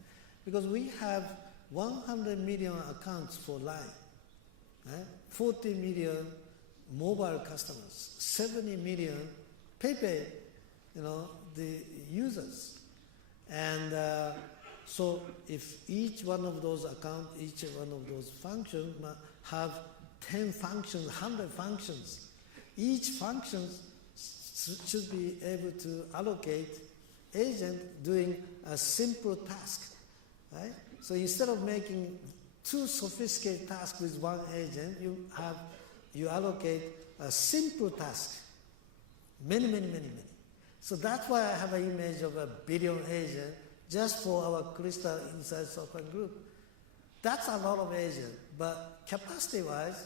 because we have 100 million accounts for Line, right? 40 million mobile customers, 70 million PayPay, the users. And so if each one of those accounts, each one of those functions have 10 functions, 100 functions, each function should be able to allocate agent doing a simple task, right? So instead of making too sophisticated tasks with one agent, you allocate a simple task, many. So that's why I have an image of a billion agent just for our Crystal inside SoftBank Group. That's a lot of agents, but capacity-wise,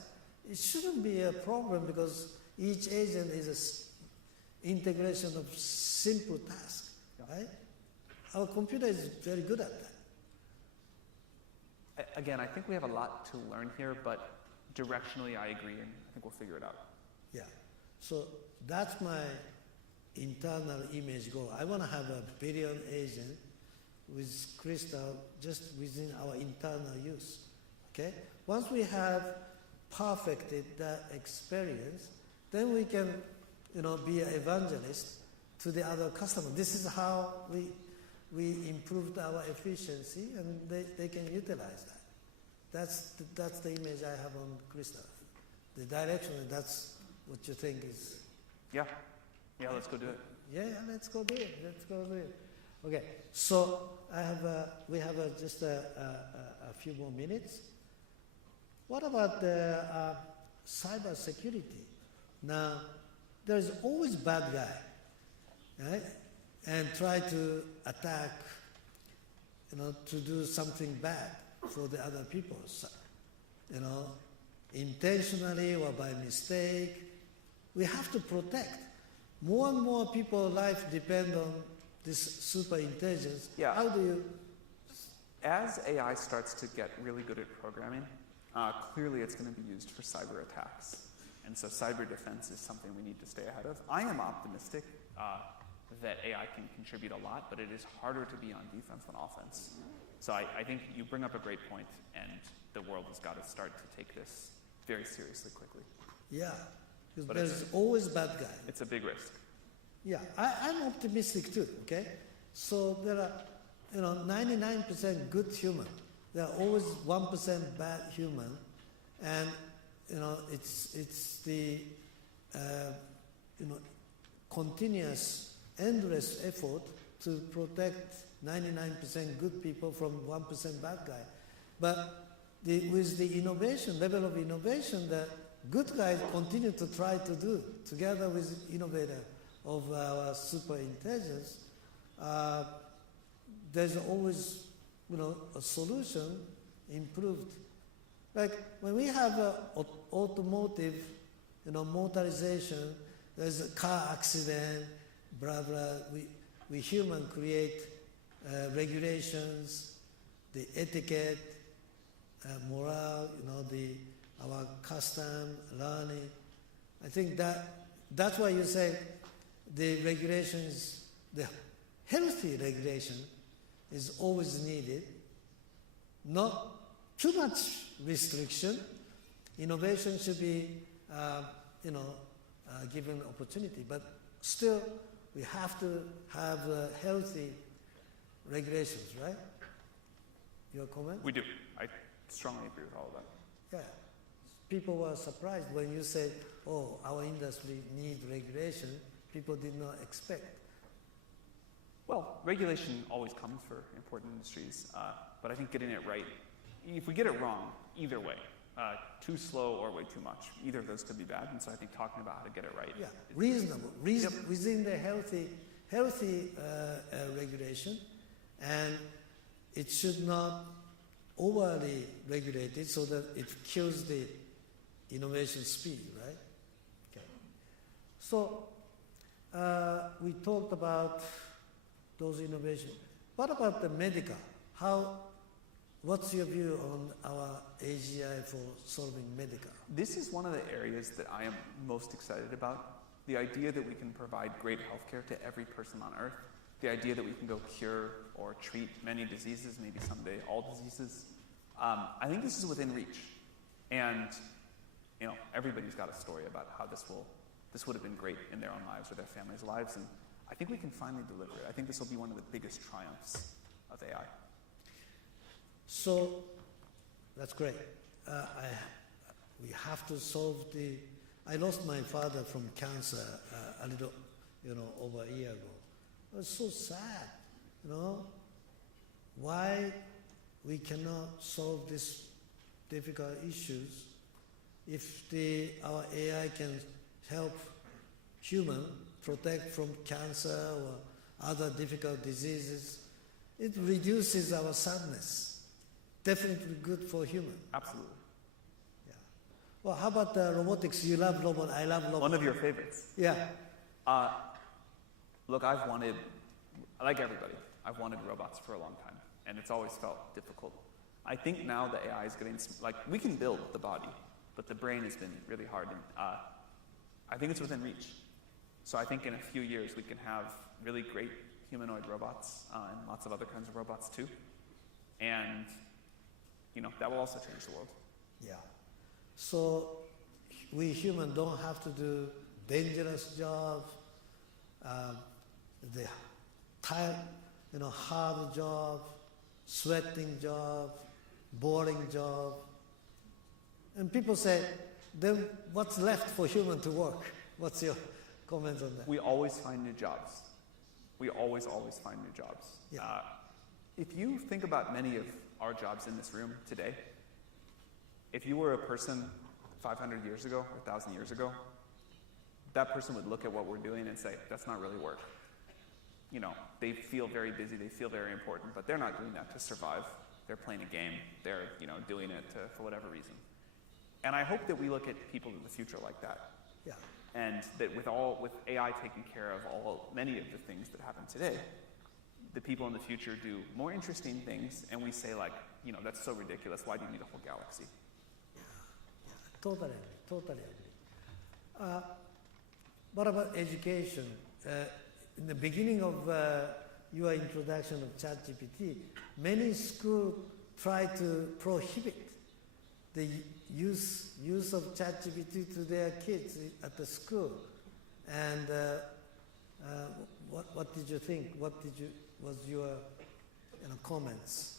it shouldn't be a problem because each agent is an integration of simple tasks, right? Our computer is very good at that. Again, I think we have a lot to learn here, but directionally I agree, and I think we'll figure it out. Yeah. So that's my internal image goal. I want to have a billion agent with Crystal just within our internal use. Okay? Once we have perfected that experience, then we can, be an evangelist to the other customer. This is how we improved our efficiency, and they can utilize that. That's the image I have on Crystal. The direction, that's what you think is. Yeah, let's go do it. Yeah, let's go do it. Okay, so we have just a few more minutes. What about the cyber security? Now, there's always bad guy, right? And try to attack, to do something bad for the other people, intentionally or by mistake. We have to protect. More and more people's life depend on this super intelligence. Yeah. How do you? As AI starts to get really good at programming, clearly it's going to be used for cyber attacks. And so cyber defense is something we need to stay ahead of. I am optimistic that AI can contribute a lot, but it is harder to be on defense than offense. So I think you bring up a great point, and the world has got to start to take this very seriously quickly. Yeah, because there's always bad guy. It's a big risk. Yeah, I'm optimistic too, okay? So there are, 99% good human. There are always 1% bad human. And, it's the, continuous, endless effort to protect 99% good people from 1% bad guy. But with the innovation, level of innovation, the good guys continue to try to do, together with innovator of our super intelligence, there's always, a solution improved. Like when we have automotive, motorization, there's a car accident, blah, blah. We human create regulations, the etiquette, morale, our custom, learning. I think that's why you say the regulations, the healthy regulation is always needed. Not too much restriction. Innovation should be, given opportunity, but still we have to have a healthy regulations, right? Your comment? We do. I strongly agree with all of that. Yeah. People were surprised when you said, oh, our industry needs regulation. People did not expect. Well, regulation always comes for important industries, but I think getting it right, if we get it wrong, either way, too slow or way too much, either of those could be bad, and so I think talking about how to get it right. Yeah, reasonable, within the healthy regulation, and it should not overly regulate it so that it kills the innovation speed, right? Okay. So we talked about those innovations. What about the medical? What's your view on our AGI for solving medical? This is one of the areas that I am most excited about. The idea that we can provide great healthcare to every person on Earth. The idea that we can go cure or treat many diseases, maybe someday all diseases. I think this is within reach. And everybody's got a story about how this would have been great in their own lives or their families' lives. And I think we can finally deliver it. I think this will be one of the biggest triumphs of AI. So that's great. We have to solve I lost my father from cancer a little, over a year ago. It was so sad, why we cannot solve these difficult issues if our AI can help human protect from cancer or other difficult diseases. It reduces our sadness. Definitely good for human. Absolutely. Yeah. Well, how about robotics? You love robot. I love robot. One of your favorites. Yeah. Look, like everybody, I've wanted robots for a long time, and it's always felt difficult. I think now the AI is getting, we can build the body, but the brain has been really hard. And, I think it's within reach. So I think in a few years we can have really great humanoid robots and lots of other kinds of robots too. And that will also change the world. Yeah. So we humans don't have to do dangerous jobs, the hard job, sweating job, boring job. And people say, then what's left for human to work? What's your comment on that? We always find new jobs. We always find new jobs. Yeah. If you think about many of our jobs in this room today, if you were a person 500 years ago or 1,000 years ago, that person would look at what we're doing and say, that's not really work. They feel very busy, they feel very important, but they're not doing that to survive. They're playing a game. They're, doing it for whatever reason. And I hope that we look at people in the future like that. Yeah. And that with AI taking care of many of the things that happen today, the people in the future do more interesting things, and we say that's so ridiculous. Why do you need a whole galaxy? Yeah. Totally agree. What about education? In the beginning of your introduction of ChatGPT, many schools try to prohibit the use of ChatGPT to their kids at the school. And what did you think? Was your comments?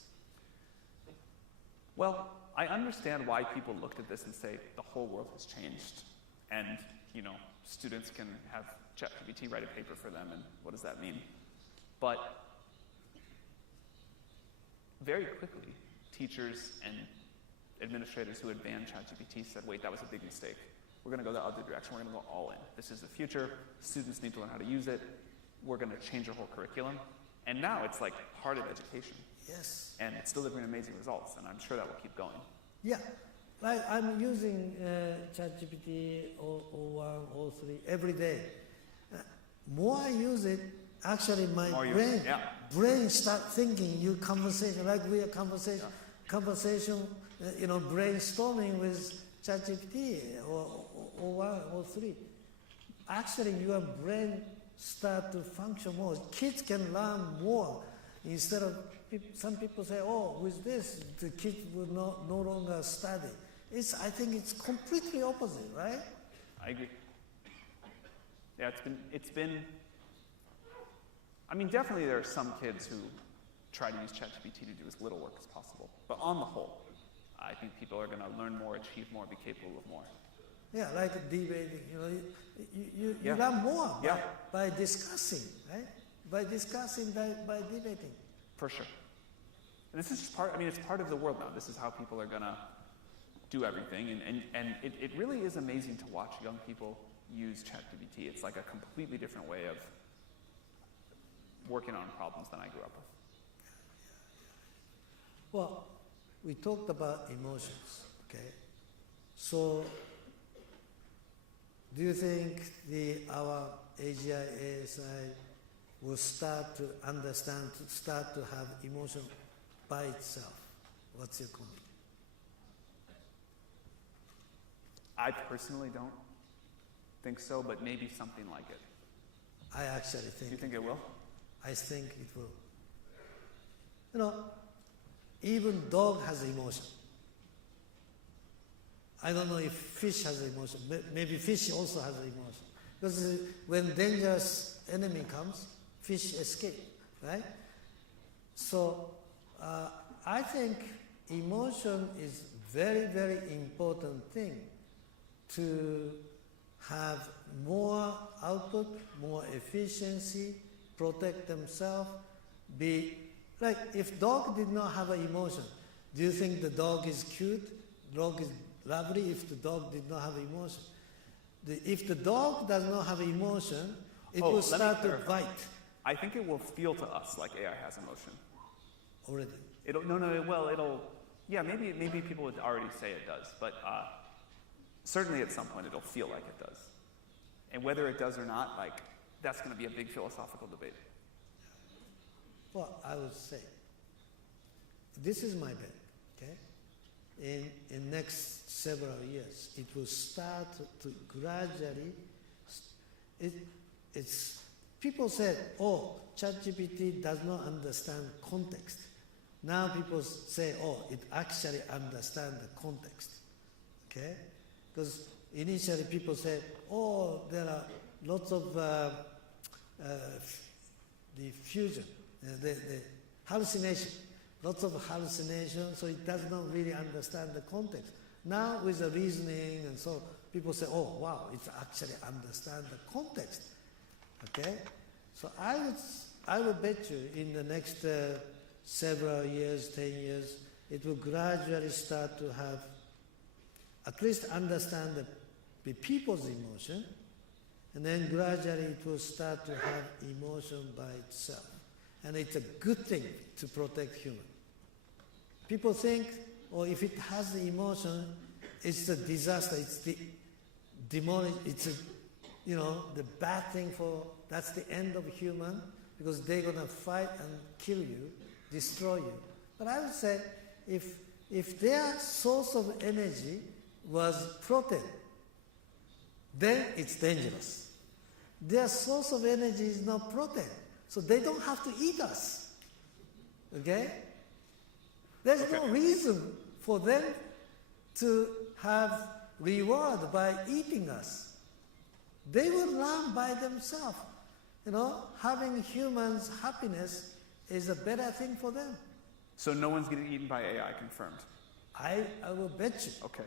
Well, I understand why people looked at this and say the whole world has changed, and students can have ChatGPT write a paper for them, and what does that mean? But very quickly, teachers and administrators who had banned ChatGPT said, wait, that was a big mistake. We're going to go the other direction. We're going to go all in. This is the future. Students need to learn how to use it. We're going to change our whole curriculum. And now it's like part of education. Yes. And it's delivering amazing results, and I'm sure that will keep going. Yeah. Like I'm using ChatGPT 01, 03 every day. More I use it, actually my brain start thinking new conversation, like we are conversation, brainstorming with ChatGPT or 01 or 03. Actually, your brain start to function more. Kids can learn more instead of some people say, oh, with this the kids will no longer study. I think it's completely opposite, right? I agree. Yeah, it's been, I mean, definitely there are some kids who try to use ChatGPT to do as little work as possible. But on the whole, I think people are going to learn more, achieve more, be capable of more. Yeah, like debating, you learn more by discussing, right? By discussing, by debating. For sure. And this is just part, it's part of the world now. This is how people are going to do everything. And it really is amazing to watch young people use ChatGPT. It's like a completely different way of working on problems than I grew up with. Well, we talked about emotions, okay? So, do you think our AGI ASI will start to understand, start to have emotion by itself? What's your comment? I personally don't think so, but maybe something like it. I actually think. Do you think it will? I think it will. Even dog has emotion. I don't know if fish has emotion. Maybe fish also has emotion. Because when dangerous enemy comes, fish escape, right? So I think emotion is very, very important thing to have more output, more efficiency, protect themselves, be like if dog did not have an emotion, do you think the dog is cute? Dog is lovely if the dog did not have emotion. If the dog does not have emotion, it will start to bite. I think it will feel to us like AI has emotion. Already. Maybe people would already say it does, but certainly at some point it'll feel like it does. And whether it does or not, that's going to be a big philosophical debate. Well, I would say, this is my bet, okay? In next several years, it will start to gradually, people said, ChatGPT does not understand context. Now people say, it actually understands the context, okay? Because initially people said, there are lots of the fusion, the hallucination, lots of hallucination, so it does not really understand the context. Now with the reasoning and so, people say, wow, it actually understands the context, okay? So I would bet you in the next several years, 10 years, it will gradually start to have, at least understand the people's emotion, and then gradually it will start to have emotion by itself. And it's a good thing to protect human. People think, if it has the emotion, it's a disaster, it's the demolish, it's the bad thing that's the end of human, because they're gonna fight and kill you, destroy you. But I would say, if their source of energy was protein, then it's dangerous. Their source of energy is not protein, so they don't have to eat us. Okay? There's no reason for them to have reward by eating us. They will learn by themselves. Having humans' happiness is a better thing for them. So no one's getting eaten by AI, confirmed? I will bet you. Okay.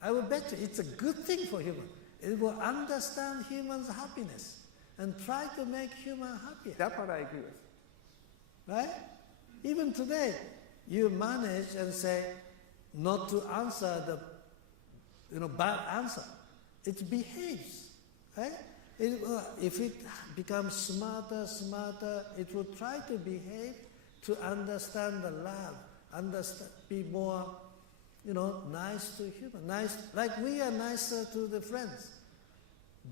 I will bet you it's a good thing for humans. It will understand humans' happiness and try to make human happier. That part I agree with. Right? Even today, you manage and say not to answer the bad answer. It behaves. Right? If it becomes smarter, it will try to behave to understand the love, be more nice to human, nice, like we are nicer to the friends.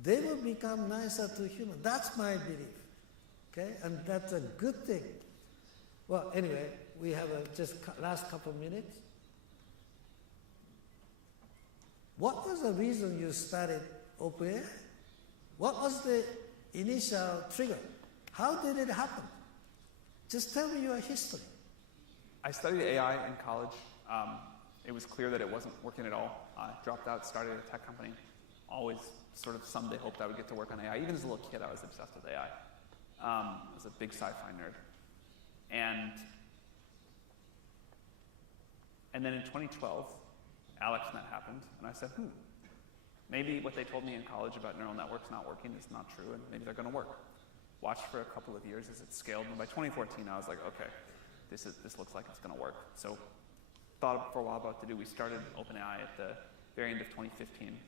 They will become nicer to human. That's my belief, okay? And that's a good thing. Well, anyway, we have just last couple of minutes. What was the reason you started OpenAI? What was the initial trigger? How did it happen? Just tell me your history. I studied AI in college. It was clear that it wasn't working at all. I dropped out, started a tech company. Always sort of someday hoped I would get to work on AI. Even as a little kid, I was obsessed with AI. I was a big sci-fi nerd. And And then in 2012, AlexNet happened, and I said, maybe what they told me in college about neural networks not working is not true, and maybe they're going to work. Watched for a couple of years as it scaled, and by 2014, I was like, okay, this looks like it's going to work. So thought for a while about what to do. We started OpenAI at the very end of 2015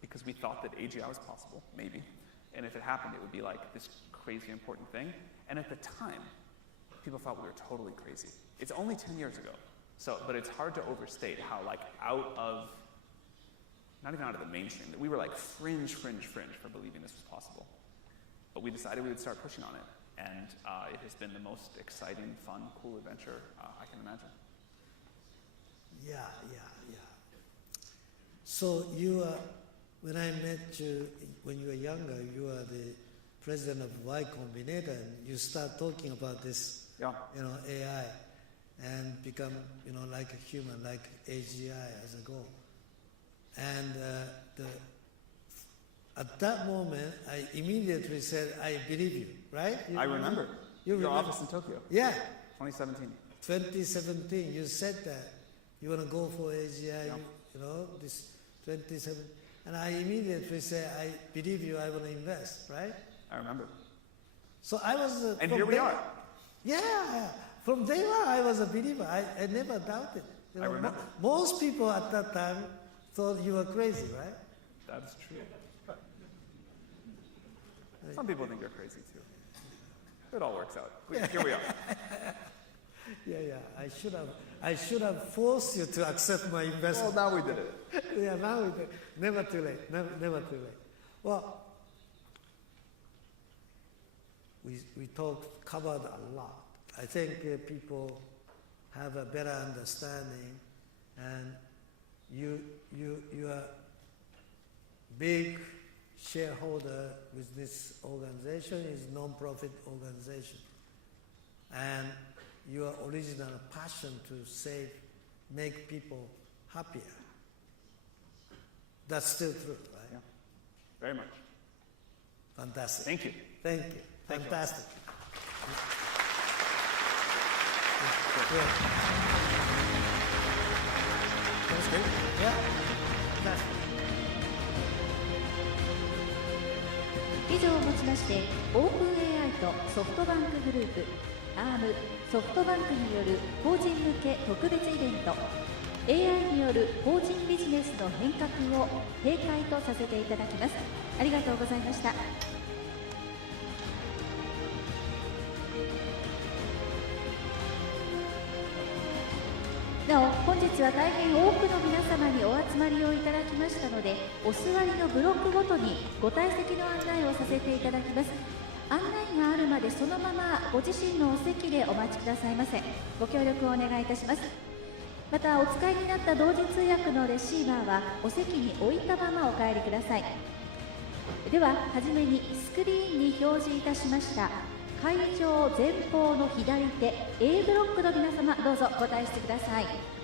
because we thought that AGI was possible, maybe. And if it happened, it would be like this crazy important thing. And at the time, people thought we were totally crazy. It's only 10 years ago. But it's hard to overstate how not even out of the mainstream, that we were like fringe for believing this was possible. But we decided we would start pushing on it. And it has been the most exciting, fun, cool adventure I can imagine. Yeah. So you, when I met you when you were younger, you were the president of Y Combinator, and you start talking about this, AI, and become, like a human, like AGI as a goal. And at that moment, I immediately said, I believe you, right? I remember. Your office in Tokyo. Yeah. 2017. 2017, you said that. You want to go for AGI, this 27. And I immediately said, I believe you, I want to invest, right? I remember. So I was... and here we are. Yeah. From day one, I was a believer. I never doubted. I remember. Most people at that time thought you were crazy, right? That's true. Some people think you're crazy too. It all works out. Here we are. Yeah. I should have forced you to accept my investment. Well, now we did it. Yeah, now we did it. Never too late. Never too late. Well, we covered a lot. I think people have a better understanding, and you are big shareholder with this organization. Is non-profit organization, and your original passion to make people happier. That's still true, right? Yeah, very much. Fantastic. Thank you. Fantastic. That's great. Yeah. Fantastic. 以上をもちまして OpenAI とソフトバンクグループ ARM ソフトバンクによる法人向け特別イベント AI による法人ビジネスの変革を閉会とさせていただきます。ありがとうございました。なお、本日は大変多くの皆様にお集まりをいただきましたので、お座りのブロックごとにご退席の案内をさせていただきます。案内があるまでそのままご自身のお席でお待ちくださいませ。ご協力をお願いいたします。また、お使いになった同時通訳のレシーバーはお席に置いたままお帰りください。では、はじめにスクリーンに表示いたしました会場前方の左手 A ブロックの皆様、どうぞご退出ください。